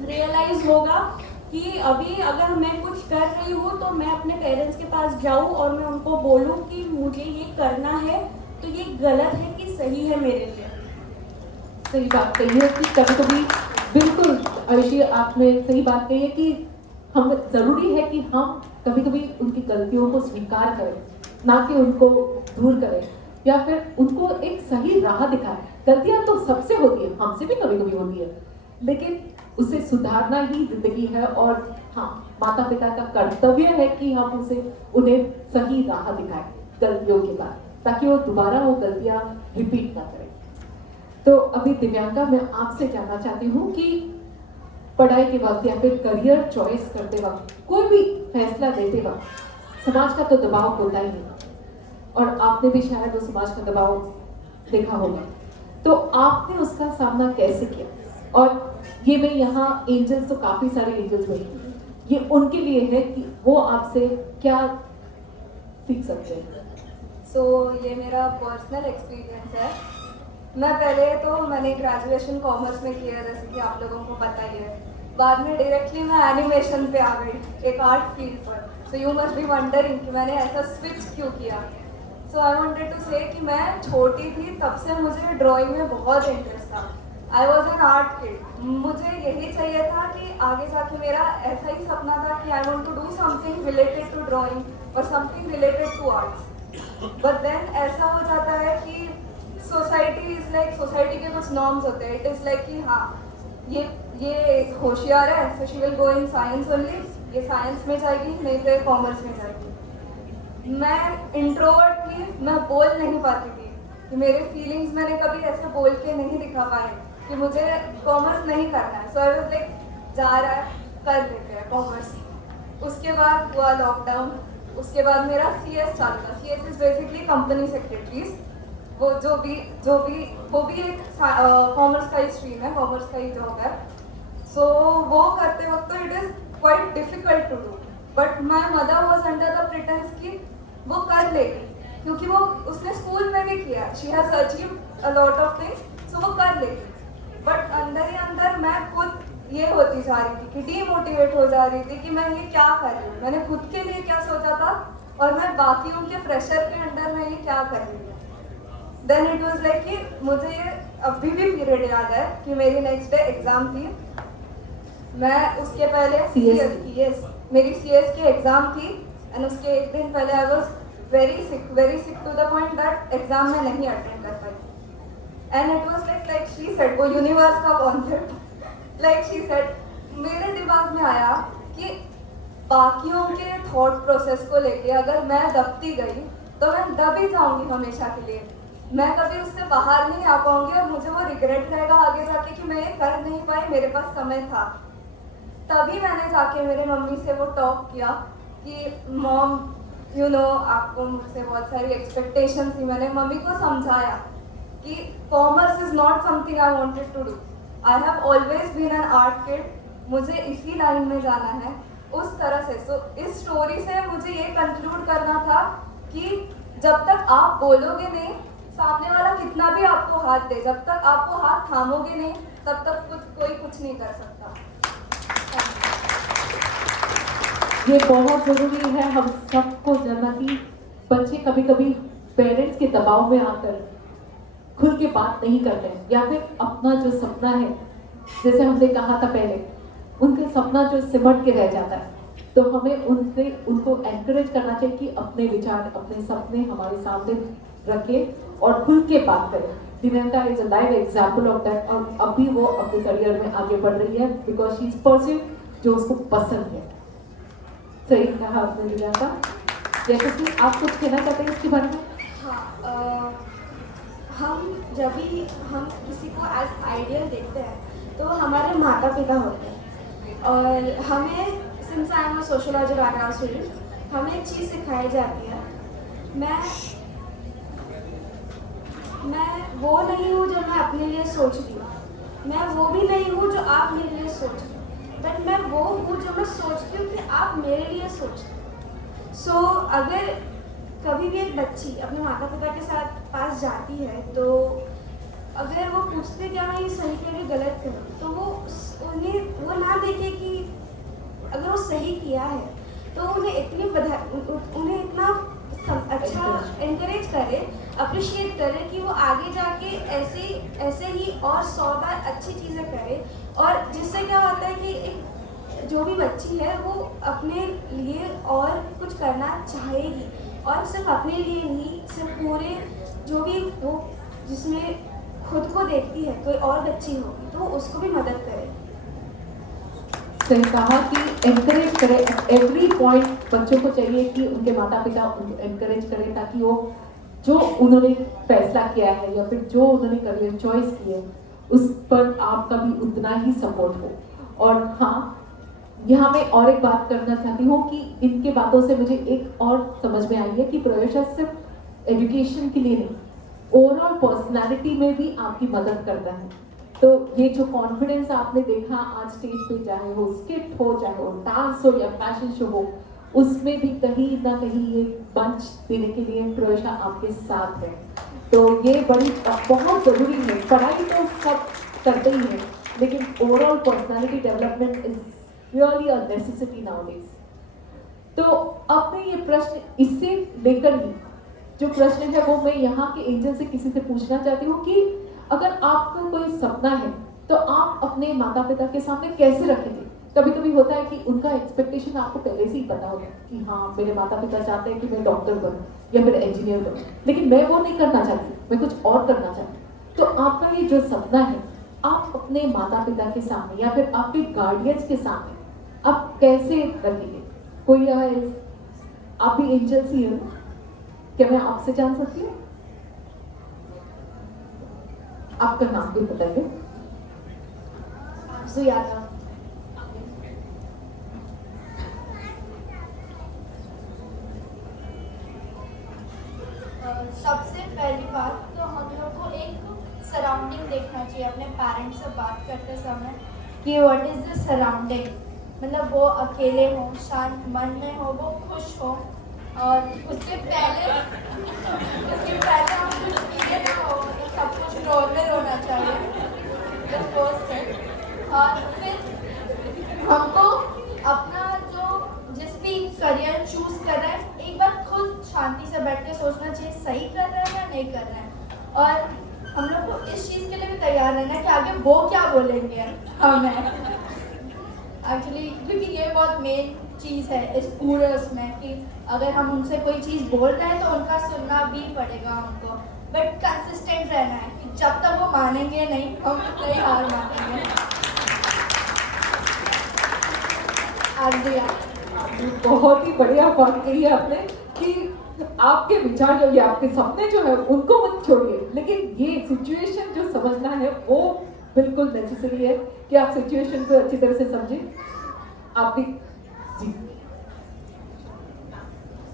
रियलाइज होगा कि अभी अगर मैं कुछ कर रही हूँ तो मैं अपने पेरेंट्स के पास जाऊँ और मैं उनको बोलूँ कि मुझे ये करना है, तो ये गलत है कि सही है मेरे लिए। सही बात कही है कि कभी कभी, बिल्कुल आयुषी आपने सही बात कही है कि हम जरूरी है कि हम कभी कभी उनकी गलतियों को स्वीकार करें, ना कि उनको दूर करें। या फिर उनको एक सही राह दिखाएं। गलतियां तो सबसे होती है, हमसे भी कभी कभी होती है, लेकिन उसे सुधारना ही जिंदगी है। और हाँ, माता पिता का कर्तव्य है कि हम उन्हें सही राह दिखाएं गलतियों के बाद, ताकि वो दोबारा वो गलतियां रिपीट ना करें। तो अभी दिव्यांका, मैं आपसे जानना चाहती हूँ कि पढ़ाई के वक्त या फिर करियर चॉइस करते वक्त, कोई भी फैसला लेते वक्त समाज का तो दबाव होता ही है, और आपने भी शायद वो समाज का दबाव देखा होगा। तो आपने उसका सामना कैसे किया? और ये मैं यहाँ एंजल्स, तो काफी सारे एंजल्स बैठे हैं, ये उनके लिए है कि वो आपसे क्या सीख सकते हैं। सो ये मेरा पर्सनल एक्सपीरियंस है। मैंने ग्रेजुएशन कॉमर्स में किया, जैसे कि आप लोगों को पता ही है। बाद में डायरेक्टली मैं एनिमेशन पे आ गई, एक आर्ट फील्ड पर। So you must be wondering कि मैंने ऐसा स्विच क्यों किया। सो आई वांटेड टू से कि मैं छोटी थी तब से मुझे ड्राइंग में बहुत इंटरेस्ट था। I was an art kid. मुझे यही चाहिए था कि आगे जाके मेरा ऐसा ही सपना था कि I want to do something related to drawing और something related to arts. But then ऐसा हो जाता है कि सोसाइटी के कुछ नॉर्म्स होते हैं। इट इज़ लाइक कि हाँ, ये होशियार है, so she will go in science only, ये साइंस में जाएगी, नहीं तो कॉमर्स में जाएगी। मैं इंट्रोवर्ट थी, मैं बोल नहीं पाती थी कि मेरे फीलिंग्स मैंने कभी ऐसे बोल के नहीं दिखा पाए कि मुझे कॉमर्स नहीं करना है। सो आई वाज लाइक, जा रहा है कर लेते हैं कॉमर्स। उसके बाद हुआ लॉकडाउन, उसके बाद मेरा CS चालू था। CS is basically company secretaries. वो वो भी एक कॉमर्स का ही स्ट्रीम है, कॉमर्स का ही जॉब है। सो वो करते वक्त तो it is quite difficult to do, but my mother was under the pretence कि वो कर लेगी, क्योंकि वो उसने स्कूल में भी किया, she has achieved a lot of things, so वो कर लेगी। बट अंदर ही अंदर मैं खुद ये होती जा रही थी कि डीमोटिवेट हो जा रही थी कि मैं ये क्या कर रही हूँ, मैंने खुद के लिए क्या सोचा था और मैं बाकियों के प्रेशर के अंडर में ये क्या कर रही हूँ। देन इट वॉज लाइक कि मुझे ये अभी भी पीरियड याद है कि मेरी नेक्स्ट डे एग्ज़ाम थी। मैं उसके पहले CS मेरी CS की एग्ज़ाम थी, एंड उसके एक दिन पहले I was very sick to the point that exam में नहीं अटेंड कर पाई। And it was like she said, वो यूनिवर्स का कॉन्सेप्ट, लाइक शी सेड, मेरे दिमाग में आया कि बाकियों के थॉट प्रोसेस को लेके अगर मैं दबती गई तो मैं दब ही जाऊंगी हमेशा के लिए, मैं कभी उससे बाहर नहीं आ पाऊंगी और मुझे वो रिग्रेट रहेगा आगे जाके कि मैं ये कर नहीं पाई, मेरे पास समय था। तभी मैंने जाके मेरे मम्मी से वो टॉक किया कि मॉम आपको मुझसे बहुत सारी एक्सपेक्टेशन थी। मैंने मम्मी को समझाया कि commerce is not something I wanted to do, I have always been an art kid, मुझे इसी लाइन में जाना है, उस तरह से। सो इस स्टोरी से मुझे ये कंक्लूड करना था कि जब तक आप बोलोगे नहीं, सामने वाला कितना भी आपको हाथ दे, जब तक आपको हाथ थामोगे नहीं, तब तक कोई कुछ नहीं कर सकता। ये बहुत जरूरी है हम सबको जानना कि बच्चे कभी कभी पेरेंट्स के दबाव में आकर खुल के बात नहीं करते हैं, या फिर अपना जो सपना है, जैसे हमने कहा था पहले, उनके सपना जो सिमट के रह जाता है, तो हमें उनको एनकरेज करना चाहिए कि अपने विचार, अपने सपने हमारे सामने रखें और खुल के बात करें। Divyanka is a live example of that, और अभी वो अपने करियर में आगे बढ़ रही है बिकॉज शी इज परस्यूइंग जो उसको पसंद है। सही कहा आपने दिव्यांका। जैसे कि आप कुछ कहना चाहते हैं इसके बारे में? हाँ, जब भी हम किसी को एज आइडियल देखते हैं तो हमारे माता पिता होते हैं, और हमें since I am a sociology background student, हमें एक चीज़ सिखाई जाती है, मैं वो नहीं हूँ जो मैं अपने लिए सोच रही हूँ, मैं वो भी नहीं हूँ जो आप मेरे लिए सोच रहे हो, बट मैं वो हूँ जो मैं सोचती हूँ कि आप मेरे लिए सोच रहे हो। सो अगर कभी भी एक बच्ची अपने माता पिता के साथ पास जाती है, तो अगर वो पूछते क्या मैं ये सही कह रही गलत करूँ, तो वो ना देखे कि अगर वो सही किया है तो उन्हें इतना अच्छा एनकरेज करे, अप्रिशिएट करे कि वो आगे जाके ऐसे ही और 100 बार अच्छी चीज़ें करे। और जिससे क्या होता है कि एक जो भी बच्ची है वो अपने लिए और कुछ करना चाहेगी, और सिर्फ अपने लिए नहीं, सिर्फ पूरे जो भी वो जिसमें खुद को देखती है कोई और बच्ची होगी तो उसको भी मदद करे। सही कहा कि एनकरेज करें एवरी पॉइंट। बच्चों को चाहिए कि उनके माता पिता उनको एनकरेज करें ताकि वो जो उन्होंने फैसला किया है या फिर जो उन्होंने करियर चॉइस की है उस पर आपका भी उतना ही सपोर्ट हो। और हाँ, यहाँ मैं और एक बात करना चाहती हूँ कि इनके बातों से मुझे एक और समझ में आई है कि प्रयोशा सिर्फ एजुकेशन के लिए नहीं, ओवरऑल पर्सनालिटी में भी आपकी मदद करता है। तो ये जो कॉन्फिडेंस आपने देखा आज स्टेज पे, चाहे वो स्किट हो, चाहे वो डांस हो या फैशन शो हो, उसमें भी कहीं ना कहीं ये बंच देने के लिए प्रयोशा आपके साथ है। तो ये बड़ी बहुत ज़रूरी है। पढ़ाई तो सब करते ही हैं, लेकिन overall personality development is really a necessity nowadays. तो अब मैं ये प्रश्न इससे लेकर ही जो प्रश्न है वो मैं यहाँ के एंजल से किसी से पूछना चाहती हूँ कि अगर आपका कोई सपना है तो आप अपने माता पिता के सामने कैसे रखेंगे? कभी कभी होता है कि उनका एक्सपेक्टेशन आपको पहले से ही पता होगा कि हाँ, मेरे माता पिता चाहते हैं कि मैं डॉक्टर बनूं या फिर इंजीनियर बनूं, लेकिन मैं वो नहीं करना चाहती, मैं कुछ और करना चाहती हूँ। तो आपका ये जो सपना है आप अपने माता पिता के सामने या फिर आपके गार्डियंस के सामने आप कैसे रखेंगे? कोई आप भी एंजल्स ही हो, क्या मैं आपसे जान सकती हूँ? आपका नाम भी बताइए। जुयाना। सबसे पहली बात तो हम लोग को एक सराउंडिंग देखना चाहिए अपने पेरेंट्स से बात करते समय कि व्हाट इज़ द सराउंडिंग। मतलब वो अकेले हो, शांत मन में हो, वो खुश हो, और उसके पहले हम कुछ किए ना हो तो सब कुछ नॉर्मल होना चाहिए। The first thing. और फिर हमको अपना जो जिस भी करियर चूज कर रहे हैं एक बार खुद शांति से बैठ के सोचना चाहिए सही कर रहे हैं या नहीं कर रहे हैं। और हम लोग को इस चीज़ के लिए भी तैयार रहना है कि आगे वो क्या बोलेंगे हमें एक्चुअली, क्योंकि ये बहुत मेन चीज़ है इस पूरे उसमें कि अगर हम उनसे कोई चीज़ बोल रहे हैं तो उनका सुनना भी पड़ेगा हमको, बट कंसिस्टेंट रहना है कि जब तक वो मानेंगे नहीं हम नहीं हार मानेंगे। बहुत ही बढ़िया बात कही है आपने कि आपके विचार जो, ये आपके सपने जो है उनको मत छोड़िए, लेकिन ये सिचुएशन जो समझना है वो बिल्कुल नेसेसरी है कि आप सिचुएशन को अच्छी तरह से समझें। आप भी जी।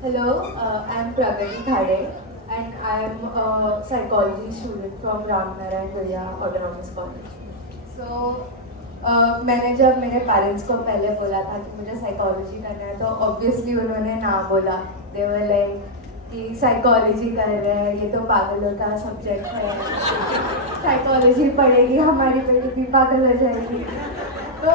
Hello, I'm Pragati Khade and I'm a psychology student from Ramnarayan Gurya Autonomous College. So, मैंने जब मेरे पेरेंट्स को पहले बोला था कि मुझे साइकोलॉजी करना है तो ऑब्वियसली उन्होंने ना बोला। दे वर लाइक कि साइकोलॉजी कर रहे हैं, ये तो पागलों का सब्जेक्ट है, साइकोलॉजी पढ़ेगी हमारी बेटी भी पागल हो जाएगी। तो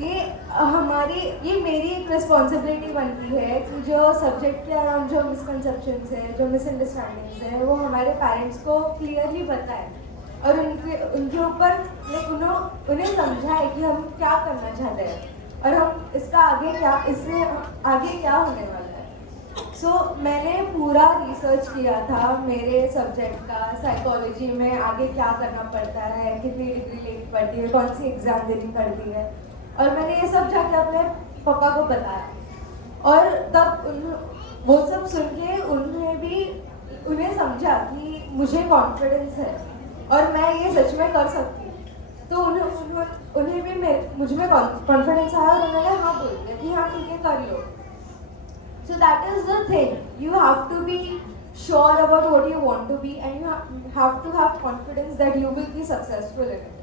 ये मेरी एक रिस्पॉन्सिबिलिटी बनती है कि जो सब्जेक्ट के अराउंड जो मिसकंसेप्शंस है, जो मिसअंडरस्टैंडिंग्स है, वो हमारे पेरेंट्स को क्लियरली बताए और उनके ऊपर उन्हें समझाए कि हम क्या करना चाहते हैं और हम इससे आगे क्या होने वाला है। सो मैंने पूरा रिसर्च किया था मेरे सब्जेक्ट का, साइकोलॉजी में आगे क्या करना पड़ता है, कितनी डिग्री लेनी पड़ती है, कौन सी एग्ज़ाम देनी पड़ती है, और मैंने ये सब जाके अपने पापा को बताया। और तब वो सब सुन के उन्हें समझा कि मुझे कॉन्फिडेंस है और मैं ये सच में कर सकती हूँ। तो उन्हें भी मुझ में कॉन्फिडेंस आया और उन्होंने हाँ बोल दिया कि हाँ ठीक है कर लो। So that is the thing. You have to be sure about what you want to be, and you have to have confidence that you will be successful in it.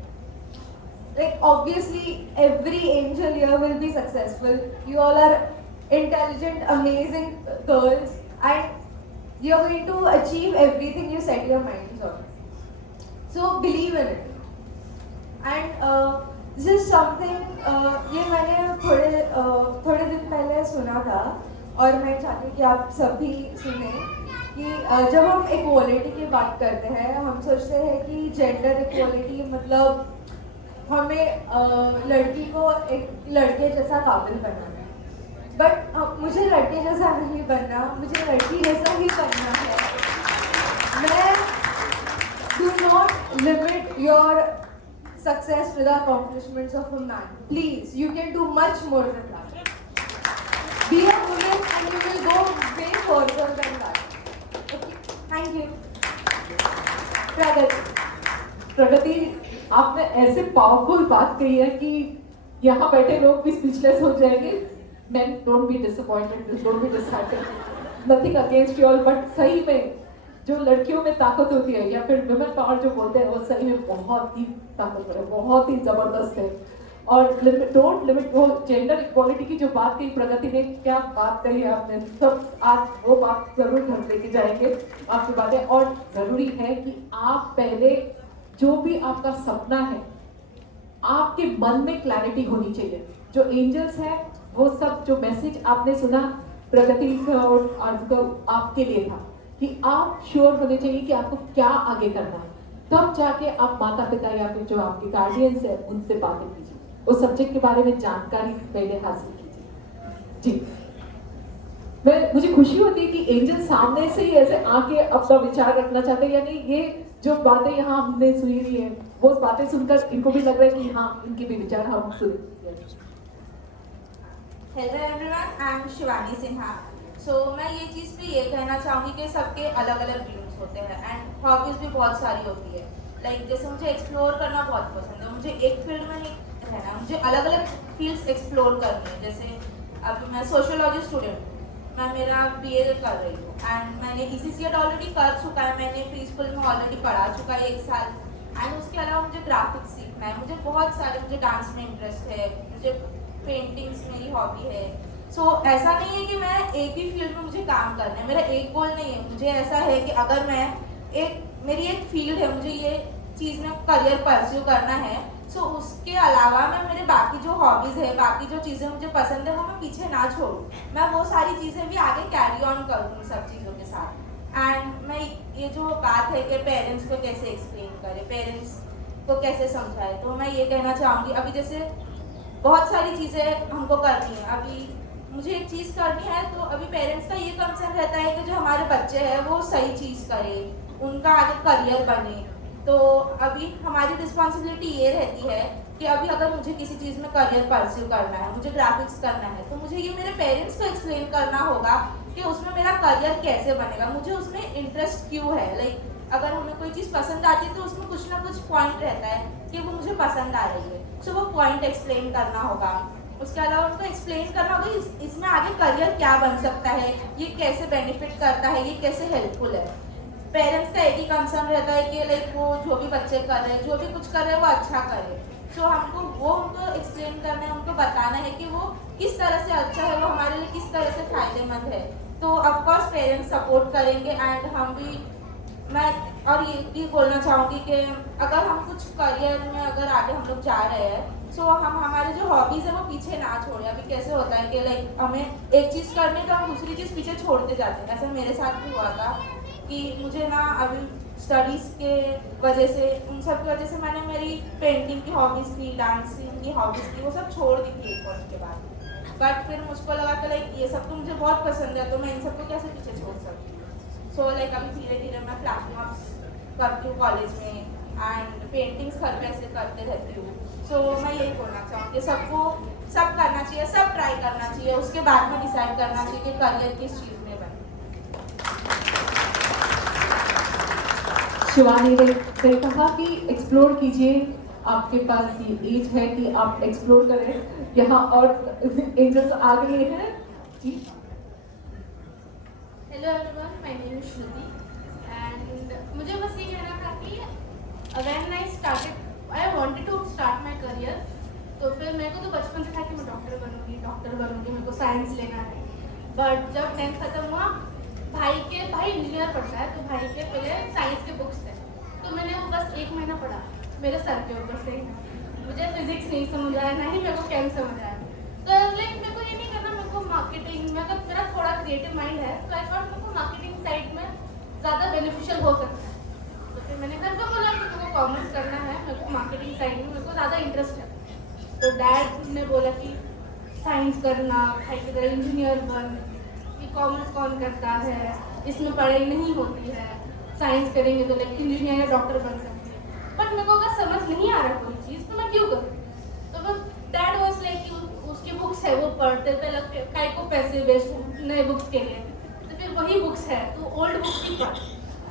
Like obviously, every angel here will be successful. You all are intelligent, amazing girls, and you are going to achieve everything you set your minds on. So believe in it. And this is something ये मैंने थोड़े दिन पहले सुना था और मैं चाहती हूँ कि आप सभी सुने कि जब हम इक्वालिटी की बात करते हैं हम सोचते हैं कि जेंडर इक्वालिटी मतलब हमें लड़की को एक लड़के जैसा काबिल बनाना है, बट मुझे लड़के जैसा नहीं बनना, मुझे लड़की जैसा ही बनना है। मैं do not limit your success to the accomplishments of a man. Please, you can do much more than that. Be a woman and you will go way further than that. Okay, thank you. प्रगति, आपने ऐसे powerful बात कही है कि यहाँ बैठे लोग भी स्पीचलेस हो जाएंगे. Men, don't be disappointed, don't be disheartened. Nothing against you all, but सही में जो लड़कियों में ताकत होती है या फिर वुमेन पावर जो बोलते हैं वो सही में बहुत ही ताकतवर है, बहुत ही जबरदस्त है. और डोंट लिमिट, वो जेंडर इक्वालिटी की जो बात कही प्रगति ने, क्या बात कही है आपने, सब आज वो बात जरूर घर लेके जाएंगे आपकी बातें. और जरूरी है कि आप पहले जो भी आपका सपना है आपके मन में क्लैरिटी होनी चाहिए. जो एंजल्स है वो सब जो मैसेज आपने सुना प्रगति का और अर्ज का आपके लिए था कि आप श्योर होने चाहिए कि आपको क्या आगे करना है. तब जाके आप माता पिता या फिर जो आपके गार्डियंस है उनसे बातें कीजिए, उस सब्जेक्ट के बारे में जानकारी पहले हासिल कीजिए. जी, मुझे खुशी होती है कि एंजल सामने से ही ऐसे आके अपना विचार रखना चाहते हैं. यानी ये जो बातें यहाँ हमने सुनी रही है वो बातें सुनकर इनको भी लग रहा है कि हाँ इनके भी विचार हम सुन. Hello everyone, I am Shivani Sinha. So मैं ये चीज़ पे ये कहना चाहूँगी कि सबके अलग अलग ड्रीम्स होते हैं एंड हॉबीज़ भी बहुत सारी होती है. लाइक जैसे मुझे एक्सप्लोर करना बहुत पसंद है, मुझे एक फील्ड में नहीं रहना, मुझे अलग अलग फील्ड्स एक्सप्लोर करनी है. जैसे अब मैं सोशियोलॉजी स्टूडेंट हूँ, मैं मेरा BA कर रही हूँ एंड मैंने ECCET ऑलरेडी कर चुका है, मैंने प्री स्कूल में ऑलरेडी पढ़ा चुका है 1 साल. एंड उसके अलावा मुझे ग्राफिक्स सीखना है, मुझे बहुत सारे, मुझे डांस में इंटरेस्ट है, मुझे पेंटिंग्स मेरी हॉबी है. सो ऐसा नहीं है कि मैं एक ही फील्ड में मुझे काम करना है, मेरा एक गोल नहीं है. मुझे ऐसा है कि अगर मैं मेरी एक फील्ड है, मुझे ये चीज़ में करियर परस्यू करना है, सो उसके अलावा मैं मेरे बाकी जो हॉबीज़ है, बाकी जो चीज़ें मुझे पसंद है वो मैं पीछे ना छोड़ूँ, मैं वो सारी चीज़ें भी आगे कैरी ऑन करूँ सब चीज़ों के साथ. एंड मैं ये जो बात है कि पेरेंट्स को कैसे एक्सप्लेन करें, पेरेंट्स को कैसे समझाए, तो मैं ये कहना चाहूँगी अभी जैसे बहुत सारी चीज़ें हमको करनी है. अभी मुझे एक चीज़ करनी है तो अभी पेरेंट्स का ये कंसर्न रहता है कि जो हमारे बच्चे हैं वो सही चीज़ करें, उनका आगे करियर बने. तो अभी हमारी रिस्पॉन्सिबिलिटी ये रहती है कि अभी अगर मुझे किसी चीज़ में करियर परस्यू करना है, मुझे ग्राफिक्स करना है, तो मुझे ये मेरे पेरेंट्स को एक्सप्लेन करना होगा कि उसमें मेरा करियर कैसे बनेगा, मुझे उसमें इंटरेस्ट क्यों है. लाइक अगर हमें कोई चीज़ पसंद आती है तो उसमें कुछ ना कुछ पॉइंट रहता है कि वो मुझे पसंद आ रही है, सो वो पॉइंट एक्सप्लेन करना होगा. उसके अलावा उनको एक्सप्लेन करना होगा इसमें आगे करियर क्या बन सकता है, ये कैसे बेनिफिट करता है, ये कैसे हेल्पफुल है. पेरेंट्स का एक ही कंसर्न रहता है कि लाइक वो जो भी बच्चे कर रहे हैं, जो भी कुछ कर रहे हैं वो अच्छा करे. सो हमको वो उनको एक्सप्लेन करना है, उनको बताना है कि वो किस तरह से अच्छा है, वो हमारे लिए किस तरह से फ़ायदेमंद है. तो ऑफकोर्स पेरेंट्स सपोर्ट करेंगे एंड हम भी. मैं और ये भी बोलना चाहूँगी कि अगर हम कुछ करियर में अगर आगे हम लोग जा रहे हैं, सो हम हमारे जो हॉबीज़ है वो पीछे ना छोड़ें. अभी कैसे होता है कि लाइक हमें एक चीज़ करनी तो हम दूसरी चीज़ पीछे छोड़ते जाते हैं. ऐसा मेरे साथ भी हुआ था कि मुझे ना अभी स्टडीज़ के वजह से, उन सब की वजह से मैंने मेरी पेंटिंग की हॉबीज़ थी, डांसिंग की हॉबीज़ थी, वो सब छोड़ दी थी एक पॉइंट के बाद. बट फिर मुझको लगा कि लाइक ये सब तो मुझे बहुत पसंद है, तो मैं इन सबको कैसे पीछे छोड़ सकती हूँ. सो लाइक अभी धीरे धीरे मैं फ्लैश मॉब्स करती हूँ कॉलेज में एंड पेंटिंग्स घर पे ऐसे करते रहती हूँ. सो मैं यही बोलना चाहूँगी सबको सब करना चाहिए, सब ट्राई करना चाहिए, उसके बाद में डिसाइड करना चाहिए कि करियर किस चीज़ में बने. शिवानी ने कहा कि एक्सप्लोर कीजिए, आपके पास ये एज है कि आप एक्सप्लोर करें. यहाँ और एंजल्स आ गए हैं. जी, hello everyone, my name is Shruti and मुझे बस ये कहना था कि when I started I wanted to start my career, तो फिर मेरे को तो बचपन से था कि मैं डॉक्टर बनूंगी, मेरे को साइंस लेना है. बट जब 10th खत्म हुआ, भाई इंजीनियर पढ़ता है, तो भाई के पहले साइंस के बुक्स थे, तो मैंने वो बस 1 महीना पढ़ा मेरे सर के ऊपर से. मुझे फिजिक्स नहीं समझ आया, ना ही मेरे को केम समझ आया. तो लाइक मेरे को ये नहीं करना, मेरे को मार्केटिंग में, अगर मेरा थोड़ा क्रिएटिव माइंड है तो आई थॉट मेरे को मार्केटिंग साइड में ज़्यादा बेनिफिशियल हो सकता है. तो फिर मैंने घर पर बोला कि मेरे को कॉमर्स करना है, मेरे को मार्केटिंग साइड में मेरे को ज़्यादा इंटरेस्ट है. तो डैड ने बोला कि साइंस करना, भाई की तरह इंजीनियर बन, ये कॉमर्स कौन करता है, इसमें पढ़ाई नहीं होती है. साइंस करेंगे तो लाइक इंजीनियर या डॉक्टर बन सकते हैं, बट मेरे को अगर समझ नहीं आ रहा कोई चीज़ तो मैं क्यों करूँ? तो मैं डैड वाज लाइक उसकी बुक्स है वो पढ़ते थे, लगते काय को पैसे वेस्ट नए बुक्स के लिए, तो फिर वही बुक्स है तो ओल्ड बुक्स ही पढ़।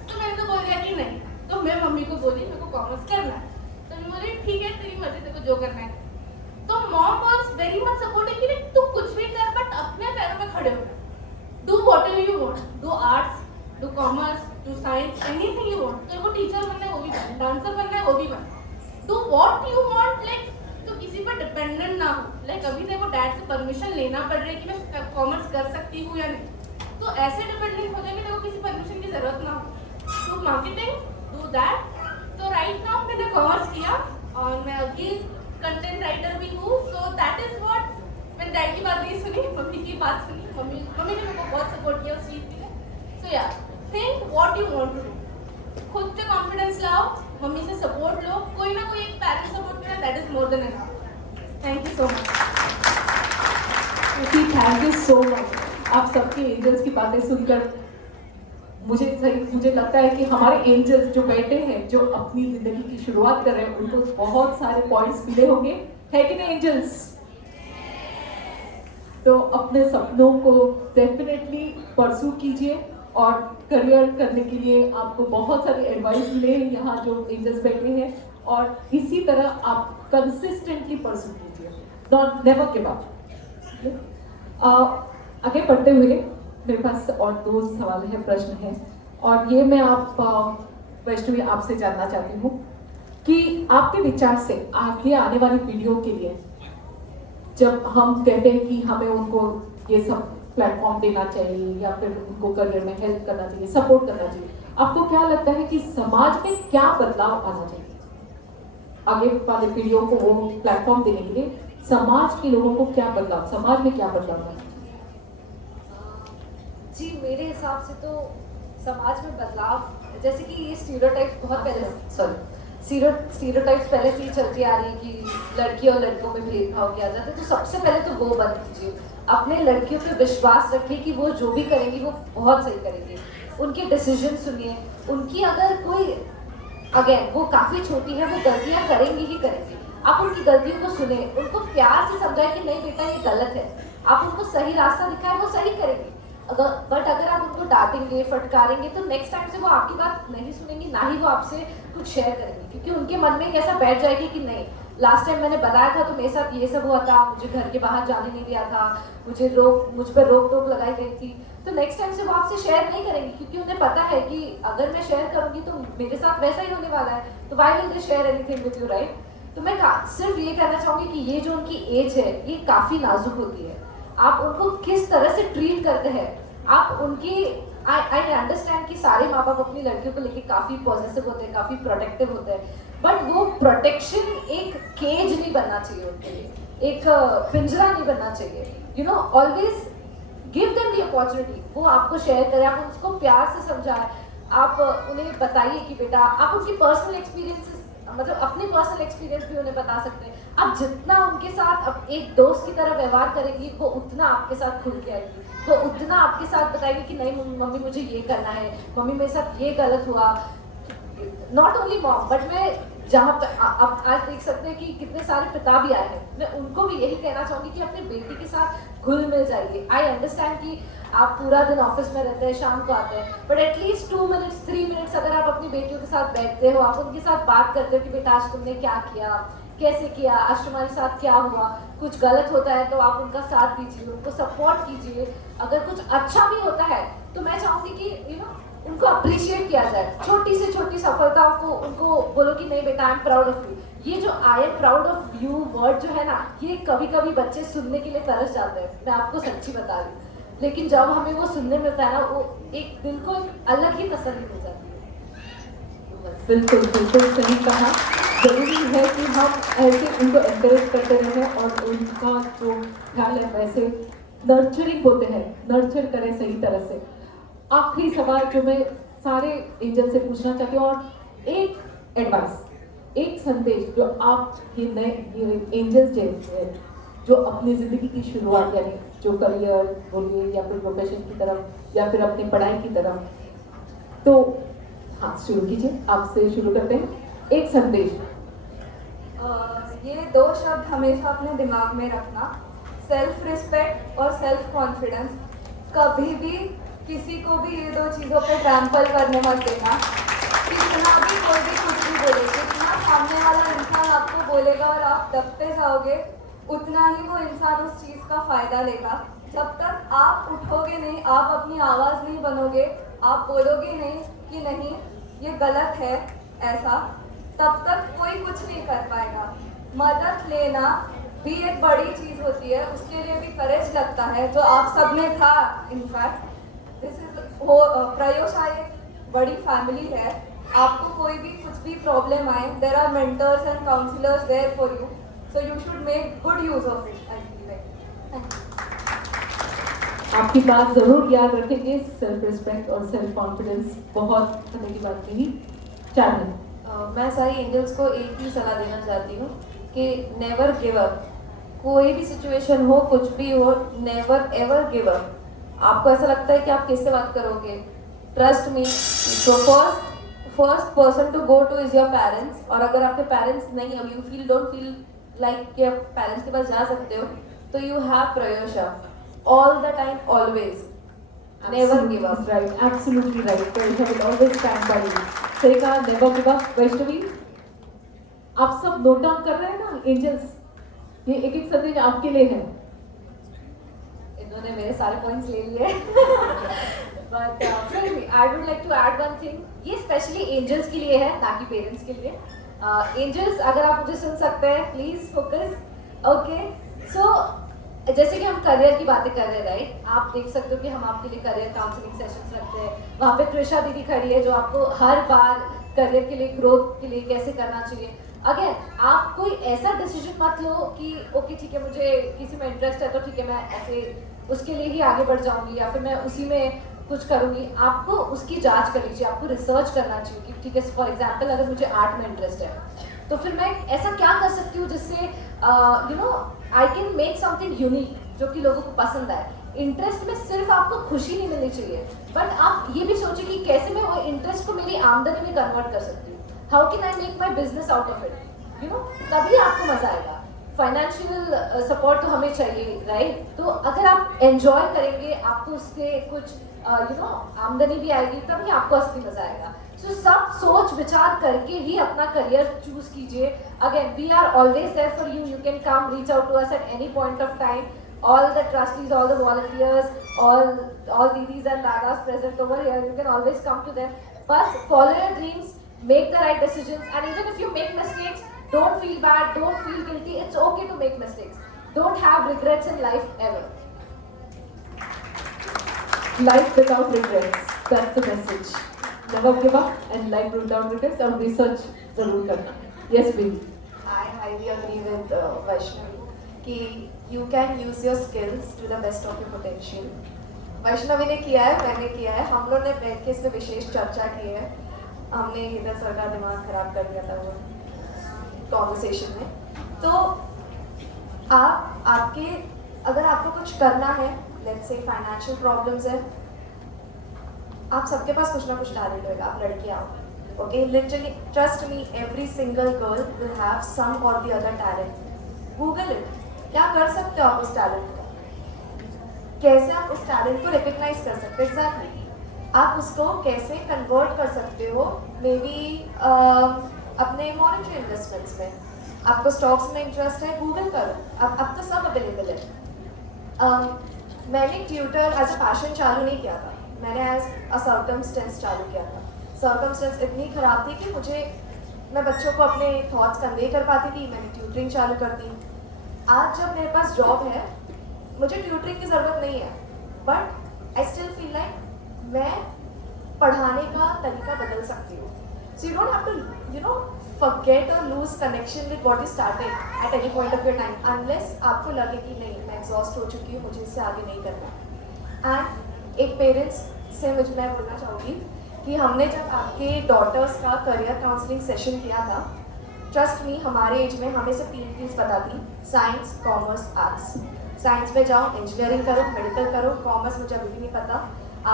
तो मैंने तो बोल दिया कि नहीं, तो मैं मम्मी को बोली मेरे को कॉमर्स करना है, तो मैं बोली ठीक है तेरी मर्जी, तेरे को जो करना है। तो mom was very much supporting कि तू कुछ भी कर बट अपने पैरों में खड़े हो, do whatever you want, do arts, do commerce, do science, anything you want. तेरे को टीचर बनना है वो भी बन, डांसर बनना है वो भी बन, do what you want, like तो किसी पर डिपेंडेंट ना हो। लाइक अभी तेरे को डैड से परमिशन लेना पड़ रही है कि मैं कॉमर्स कर सकती हूँ या नहीं, तो ऐसे डिपेंडेंट हो जाएंगे तेरे को किसी परमिशन की जरूरत ना हो। Do marketing, do that. तो राइट नाउ मैंने कॉमर्स किया और मैं अभी कंटेंट राइटर भी हूँ, सो दैट इज व्हाट। मैंने डैड की बात नहीं सुनी, मम्मी की बात सुनी, मम्मी ने मेरे को बहुत सपोर्ट किया उस चीज़ के लिए। So yeah think what you want to do, खुद से कॉन्फिडेंस लाओ, मम्मी से सपोर्ट लो, कोई ना कोई एक पेरेंट सपोर्ट करें, that is more than enough. Thank you so much. Thank you so much. आप सबके एंजल्स की बातें सुनकर मुझे लगता है कि हमारे एंजल्स जो बैठे हैं, जो अपनी जिंदगी की शुरुआत कर रहे हैं, उनको बहुत सारे पॉइंट्स मिले होंगे, है कि नहीं एंजल्स? तो अपने सपनों को डेफिनेटली परसू कीजिए और करियर करने के लिए आपको बहुत सारे एडवाइस मिले हैं यहाँ जो एंजल्स बैठे हैं, और इसी तरह आप कंसिस्टेंटली परसू कीजिए, नॉट नेवर गिव अप। आगे बढ़ते हुए मेरे पास और 2 सवाल है, प्रश्न है, और ये मैं वैष्णवी आपसे जानना चाहती हूँ कि आपके विचार से आगे आने वाली पीढ़ियों के लिए, जब हम कहते हैं कि हमें उनको ये सब प्लेटफॉर्म देना चाहिए या फिर उनको करियर में हेल्प करना चाहिए, सपोर्ट करना चाहिए, आपको क्या लगता है कि समाज में क्या बदलाव आना चाहिए आगे वाली पीढ़ियों को वो प्लेटफॉर्म देने के लिए? समाज के लोगों को क्या बदलाव, समाज में क्या बदलाव आना चाहिए? जी मेरे हिसाब से तो समाज में बदलाव, जैसे कि ये स्टीरियोटाइप्स बहुत पहले स्टीरियोटाइप्स पहले से ही चलती आ रही है कि लड़की और लड़कों में भेदभाव किया जाता है, तो सबसे पहले तो वो बंद कीजिए। अपने लड़कियों पे विश्वास रखिए कि वो जो भी करेंगी वो बहुत सही करेंगी, उनके डिसीजन सुनिए, उनकी अगर कोई अगेन वो काफ़ी छोटी है, वो गलतियाँ करेंगी ही करेंगी, आप उनकी गलतियों को सुने, उनको प्यार से समझाएं कि नहीं बेटा ये गलत है, आप उनको सही रास्ता दिखाएं, वो सही करेंगे। अगर आप उनको डांटेंगे, फटकारेंगे, तो नेक्स्ट टाइम से वो आपकी बात नहीं सुनेंगी, ना ही वो आपसे कुछ शेयर करेंगे, क्योंकि उनके मन में एक ऐसा बैठ जाएगी कि नहीं, लास्ट टाइम मैंने बताया था तो मेरे साथ ये सब हुआ था, मुझे घर के बाहर जाने नहीं दिया था, मुझ पर रोक टोक लगाई गई थी, तो नेक्स्ट टाइम से वो आपसे शेयर नहीं करेंगी, क्योंकि उन्हें पता है कि अगर मैं शेयर करूंगी तो मेरे साथ वैसा ही होने वाला है, तो why will they share anything with you, right? तो मैं सिर्फ ये कहना चाहूँगी कि ये जो उनकी एज है ये काफ़ी नाजुक होती है, आप उनको किस तरह से ट्रीट करते हैं, आप उनकी आई अंडरस्टैंड कि सारे माँ बाप अपनी लड़कियों को लेके काफ़ी पॉजिटिव होते हैं, काफ़ी प्रोटेक्टिव होते हैं, बट वो प्रोटेक्शन एक केज नहीं बनना चाहिए उनके लिए, एक पिंजरा नहीं बनना चाहिए, you know, always give them the opportunity, वो आपको शेयर करें, आप उसको प्यार से समझाएं, आप उन्हें बताइए कि बेटा, आप उनकी पर्सनल एक्सपीरियंसेस, मतलब अपने पर्सनल एक्सपीरियंस भी उन्हें बता सकते हैं, आप जितना उनके साथ अब एक दोस्त की तरह व्यवहार करेंगी, वो उतना आपके साथ खुल के आएगी, वो उतना आपके साथ बताएगी कि नहीं मम्मी मुझे ये करना है, मम्मी मेरे साथ ये गलत हुआ। नॉट ओनली मॉम, बट मैं जहाँ पे आप आज देख सकते हैं कि कितने सारे पिता भी आए हैं, मैं उनको भी यही कहना चाहूँगी कि अपनी बेटी के साथ घुल मिल जाइए। आई अंडरस्टैंड कि आप पूरा दिन ऑफिस में रहते हैं, शाम को आते हैं, बट एटलीस्ट 2 मिनट्स 3 मिनट्स अगर आप अपनी बेटियों के साथ बैठते हो, आप उनके साथ बात करते हो कि बेटा आज तुमने क्या किया, कैसे किया, आज तुम्हारे साथ क्या हुआ, कुछ गलत होता है तो आप उनका साथ दीजिए, उनको सपोर्ट कीजिए, अगर कुछ अच्छा भी होता है तो मैं चाहूँगी कि यू नो उनको अप्रिशिएट किया जाए, छोटी से छोटी सफलताओं को उनको बोलो कि नहीं बेटा I am proud of you. ये जो I am proud of you word जो है ना, ये कभी कभी बच्चे सुनने के लिए तरस जाते हैं, मैं आपको सच्ची बता रही हूँ, लेकिन जब हमें वो सुनने मिलता है ना, वो एक दिल को एक अलग ही तसल्ली मिल जाती है। बिल्कुल बिल्कुल सही कहा, जरूरी है कि हम ऐसे उनको एनकरेज करते रहें और उनका जो ख्याल है वैसे नर्चरिंग होते हैं, नर्चर करें सही तरह से। आखिरी सवाल जो मैं सारे एंजल से पूछना चाहती हूँ, और एक एडवाइस, एक संदेश जो आप ये नए एंजल्स जो अपनी ज़िंदगी की शुरुआत, यानी जो करियर बोलिए या फिर प्रोफेशन की तरफ या फिर अपनी पढ़ाई की तरफ, तो हाँ शुरू कीजिए, आपसे शुरू करते हैं। एक संदेश। ये दो शब्द हमेशा अपने दिमाग में रखना, सेल्फ रिस्पेक्ट और सेल्फ कॉन्फिडेंस। कभी भी किसी को भी ये दो चीज़ों पे ट्रैम्पल करने मत देना। कितना भी कोई भी कुछ भी बोले, जितना सामने वाला इंसान आपको बोलेगा और आप दबते जाओगे, उतना ही वो इंसान उस चीज़ का फ़ायदा लेगा। जब तक आप उठोगे नहीं, आप अपनी आवाज़ नहीं बनोगे, आप बोलोगे नहीं कि नहीं ये गलत है ऐसा, तब तक कोई कुछ नहीं कर पाएगा। मदद लेना भी एक बड़ी चीज़ होती है, उसके लिए भी करेज लगता है, जो आप सब में था। इनफैक्ट दिस इज वो प्रयोशा एक बड़ी फैमिली है। आपको कोई भी कुछ भी प्रॉब्लम आए, there are mentors and counsellors there for you, so you should make good use of it. I feel like thank you. आपकी बात जरूर याद रखेंगे, सेल्फ रिस्पेक्ट और सेल्फ कॉन्फिडेंस बहुत समय की बात कही। चार्मी। मैं सारी एंजल्स को एक ही सलाह देना चाहती हूँ कि नेवर गिव अप। कोई भी सिचुएशन हो, कुछ भी हो, नेवर एवर गिव अप। आपको ऐसा लगता है कि आप किससे बात करोगे, ट्रस्ट मी, तो first person to go to is your parents. और अगर आपके पेरेंट्स नहीं, यू डोंट फील लाइक कि आप पेरेंट्स के पास जा सकते हो, तो you have Prayosha all the time, always, never give up. Right, absolutely right. Prayosha will always stand by you. सही कहा, नेवर गिव अप। वैष्णवी, आप सब नोट डाउन कर रहे हैं ना एंजल्स? ये एक एक संदेश आपके लिए है। इन्होंने मेरे सारे पॉइंट्स ले लिए बट फिर भी I would like to add one thing. ये स्पेशली एंजल्स के लिए है, ना कि पेरेंट्स के लिए। एंजल्स, अगर आप मुझे सुन सकते हैं, प्लीज फोकस। ओके, सो जैसे कि हम करियर की बातें कर रहे हैं, राइट? आप देख सकते हो कि हम आपके लिए करियर काउंसलिंग सेशंस रखते हैं। वहाँ पे त्रिशा दीदी खड़ी है जो आपको हर बार करियर के लिए, ग्रोथ के लिए कैसे करना चाहिए। अगेन, आप कोई ऐसा डिसीजन मत लो कि ओके ठीक है, मुझे किसी में इंटरेस्ट है तो ठीक है मैं ऐसे उसके लिए ही आगे बढ़ जाऊंगी या फिर मैं उसी में कुछ करूंगी। आपको उसकी जांच करनी चाहिए, आपको रिसर्च करना चाहिए कि ठीक है, फॉर एग्जांपल अगर मुझे आर्ट में इंटरेस्ट है तो फिर मैं ऐसा क्या कर सकती हूँ जिससे you know I can make something unique जो कि लोगों को पसंद आए। इंटरेस्ट में सिर्फ आपको खुशी नहीं मिलनी चाहिए, बट आप ये भी सोचिए कि कैसे मैं वो इंटरेस्ट को मेरी आमदनी में कन्वर्ट कर सकती हूँ। How can I make my business out of it, you know, तभी आपको मजा आएगा। फाइनेंशियल सपोर्ट तो हमें चाहिए, राइट? तो अगर आप एंजॉय करेंगे, आपको उससे कुछ यू नो आमदनी भी आएगी, तभी आपको असली मजा आएगा। सो सब सोच विचार करके ही अपना करियर चूज कीजिए। Again, we are always there for you. You can come, reach out to us at any point of time. All the trustees, all the volunteers, all didis and dadas present over here, you can always come to them. But follow your dreams, make the right decisions, and even if you make mistakes, don't feel bad, don't feel guilty. It's okay to make mistakes. Don't have regrets in life ever. Life without regrets, that's the message. Never give up and life without regrets, और research जरूर करना। Yes, baby. I highly agree with Vaishnavi कि you can use your skills to the best of your potential. Vaishnavi ने किया है, मैंने किया है, हम लोग ने बैठ के इस पे विशेष चर्चा की है। हमने इधर सर का दिमाग खराब कर दिया था वो कॉन्वर्सेशन में। तो आपके अगर आपको कुछ करना है, लेट्स से फाइनेंशियल प्रॉब्लम्स है, आप सबके पास कुछ ना कुछ टैलेंट होगा। आप लड़कियाँ हो, okay, literally trust me, every single girl will have some or the other talent. Google it, क्या कर सकते हो आप उस टैलेंट को, कैसे आप उस टैलेंट को रिकग्नाइज कर सकते हो। एग्जैक्टली, आप उसको कैसे कन्वर्ट कर सकते हो, मे बी अपने मॉनेटरी इन्वेस्टमेंट्स में। आपको स्टॉक्स में इंटरेस्ट है, गूगल करो, अब तो सब अवेलेबल है। मैंने ट्यूटर एज अ पैशन चालू नहीं किया था, मैंने एज अ सर्कमस्टेंस चालू किया था। सर्कमस्टेंस इतनी ख़राब थी कि मैं बच्चों को अपने थॉट्स कन्वे कर पाती थी, मैंने ट्यूटरिंग चालू कर दी। आज जब मेरे पास जॉब है, मुझे ट्यूटरिंग की ज़रूरत नहीं है, but I still feel like मैं पढ़ाने का तरीका बदल सकती हूँ। So you don't have to you know forget or lose connection with what you started at any point of your time, unless आपको लगे कि नहीं मैं एग्जॉस्ट हो चुकी हूँ, मुझे इससे आगे नहीं करना। एंड एक पेरेंट्स से मैं बोलना चाहूँगी कि हमने जब आपके डॉटर्स का करियर काउंसलिंग सेशन किया था, ट्रस्ट मी, हमारे एज में हमें सिर्फ 3 फील्ड्स पता थी, साइंस, कॉमर्स, आर्ट्स। साइंस में जाओ, इंजीनियरिंग करो, मेडिकल करो। कॉमर्स मुझे अभी भी नहीं पता,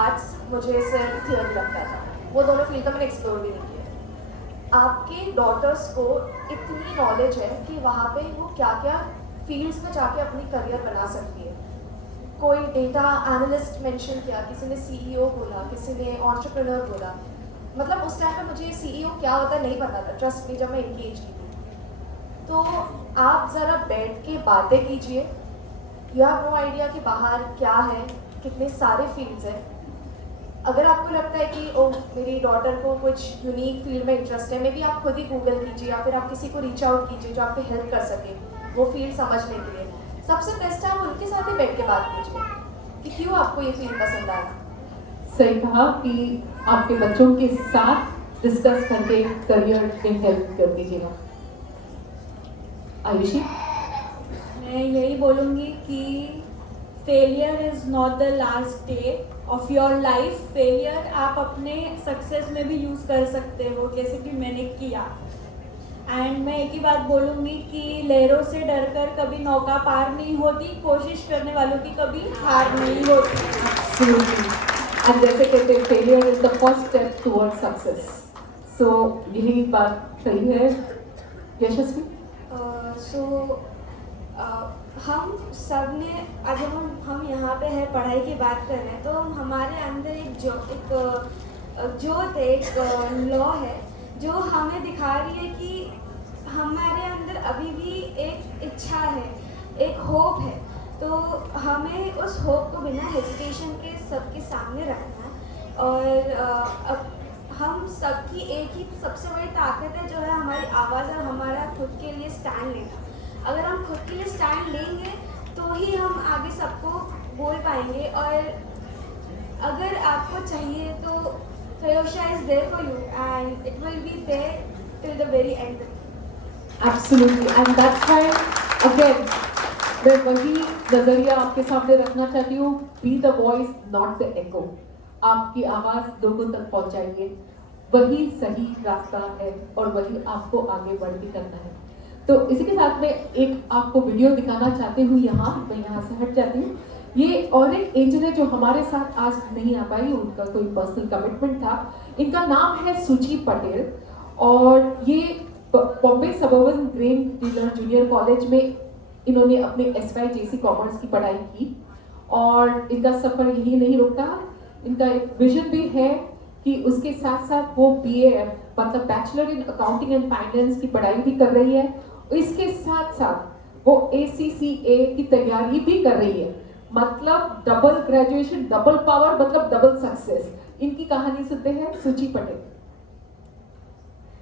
आर्ट्स मुझे सिर्फ थियोरी लगता था। वो दोनों फील्ड का मैंने एक्सप्लोर भी नहीं किया। आपके डॉटर्स को इतनी नॉलेज है कि वहाँ पे वो क्या क्या फील्ड्स में जाके अपनी करियर बना सकती है। कोई डेटा एनालिस्ट मेंशन किया, किसी ने सीईओ बोला, किसी ने एंटरप्रेन्योर बोला। मतलब उस टाइम पे मुझे सीईओ क्या होता है नहीं पता था, ट्रस्ट मी, जब मैं एंगेज की थी। तो आप ज़रा बैठ के बातें कीजिए। यू हैव नो आइडिया कि बाहर क्या है, कितने सारे फील्ड्स हैं। अगर आपको लगता है कि ओ मेरी डॉटर को कुछ यूनिक फील्ड में इंटरेस्ट है, मे बी आप खुद ही गूगल कीजिए या फिर आप किसी को रीच आउट कीजिए जो आपकी हेल्प कर सके वो फील्ड समझने के लिए। सबसे बेस्ट है आप उनके साथ ही बैठ के बात कीजिए कि क्यों आपको ये फील्ड पसंद आया। सही कहा कि आपके बच्चों के साथ डिस्कस करके करियर में हेल्प कर दीजिएगा। आयुषी, मैं यही बोलूँगी कि failure is not the last day of your life. Failure आप अपने सक्सेस में भी यूज़ कर सकते हो, जैसे कि मैंने किया। एंड मैं एक ही बात बोलूँगी कि लहरों से डरकर कभी नौका पार नहीं होती, कोशिश करने वालों की कभी हार नहीं होती। Absolutely. And जैसे कहते हैं failure is the first step toward success. So यही बात सही है। यशस्वी, हम सब ने अगर हम यहाँ पे है पढ़ाई की बात कर रहे हैं तो हमारे अंदर एक जोत है, एक लॉ है जो हमें दिखा रही है कि हमारे अंदर अभी भी एक इच्छा है, एक होप है। तो हमें उस होप को बिना हेजिटेशन के सबके सामने रखना है। और अब हम सबकी एक ही सबसे बड़ी ताकत है जो है हमारी आवाज़ और हमारा खुद के लिए स्टैंड लेना। अगर हम खुद के लिए स्टैंड लेंगे तो ही हम आगे सबको बोल पाएंगे। और अगर आपको चाहिए तो Prayosha is there for you and it will be there till the very end. Absolutely, and that's why again मैं वही नजरिया आपके सामने रखना चाहती हूँ, be the voice not the echo. आपकी आवाज लोगों तक पहुंचाइए, वही सही रास्ता है और वही आपको आगे बढ़ के करना है। तो इसी के साथ में एक आपको वीडियो दिखाना चाहती हूँ। मैं यहाँ से हट जाती हूँ। ये और एक एंजल है जो हमारे साथ आज नहीं आ पाई, उनका कोई पर्सनल कमिटमेंट था। इनका नाम है सुची पटेल और ये Bombay suburban grain dealer junior college में इन्होंने अपने SYJC कॉमर्स की पढ़ाई की और इनका सफर यही नहीं रुकता। इनका एक विजन भी है कि उसके साथ साथ वो BA मतलब bachelor in accounting and finance की पढ़ाई भी कर रही है। इसके साथ साथ वो ACCA की तैयारी भी कर रही है। मतलब डबल ग्रेजुएशन, डबल पावर, मतलब डबल सक्सेस। इनकी कहानी सुनते हैं सुची Patel.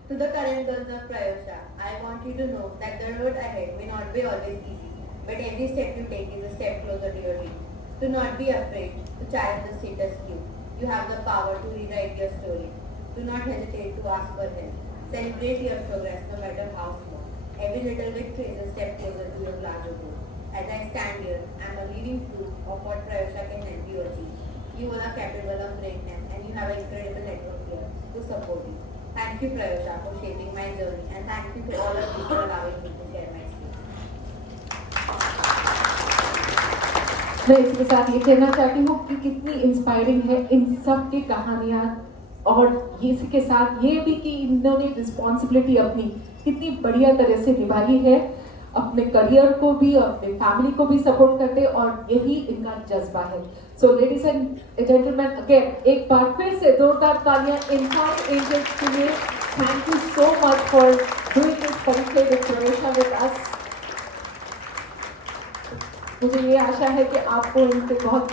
To the current girls of Prayosha, I want you to know that the road ahead may not be always easy, but every step you take is a step closer to your dreams. Do not be afraid to challenge the status quo. You have the power to rewrite your story. Do not hesitate to ask for help. Celebrate your progress, no matter how small. Every little victory is a step closer to your larger goal. As I stand here, I am a living proof of what Prayosha can help you achieve. You all are capable of greatness, and you have an incredible network here to support you. Thank you, Prayosha, for shaping my journey, and thank you to all of you for allowing me to share my story. मैं इसके साथ ये कहना चाहती हूँ कि कितनी inspiring है इन सब की कहानियाँ, और इसके साथ ये भी कि इन्होंने रिस्पॉन्सिबिलिटी अपनी कितनी बढ़िया तरह से निभाई है, अपने करियर को भी अपने फैमिली को भी सपोर्ट करते, और यही इनका जज्बा है। So ladies and gentleman, again एक बार फिर से जोरदार तालियां इन सारे एंजल्स के लिए। Thank you so much for doing this परिचय विद प्रेयोशा विद अस। मुझे ये आशा है कि आपको इनसे बहुत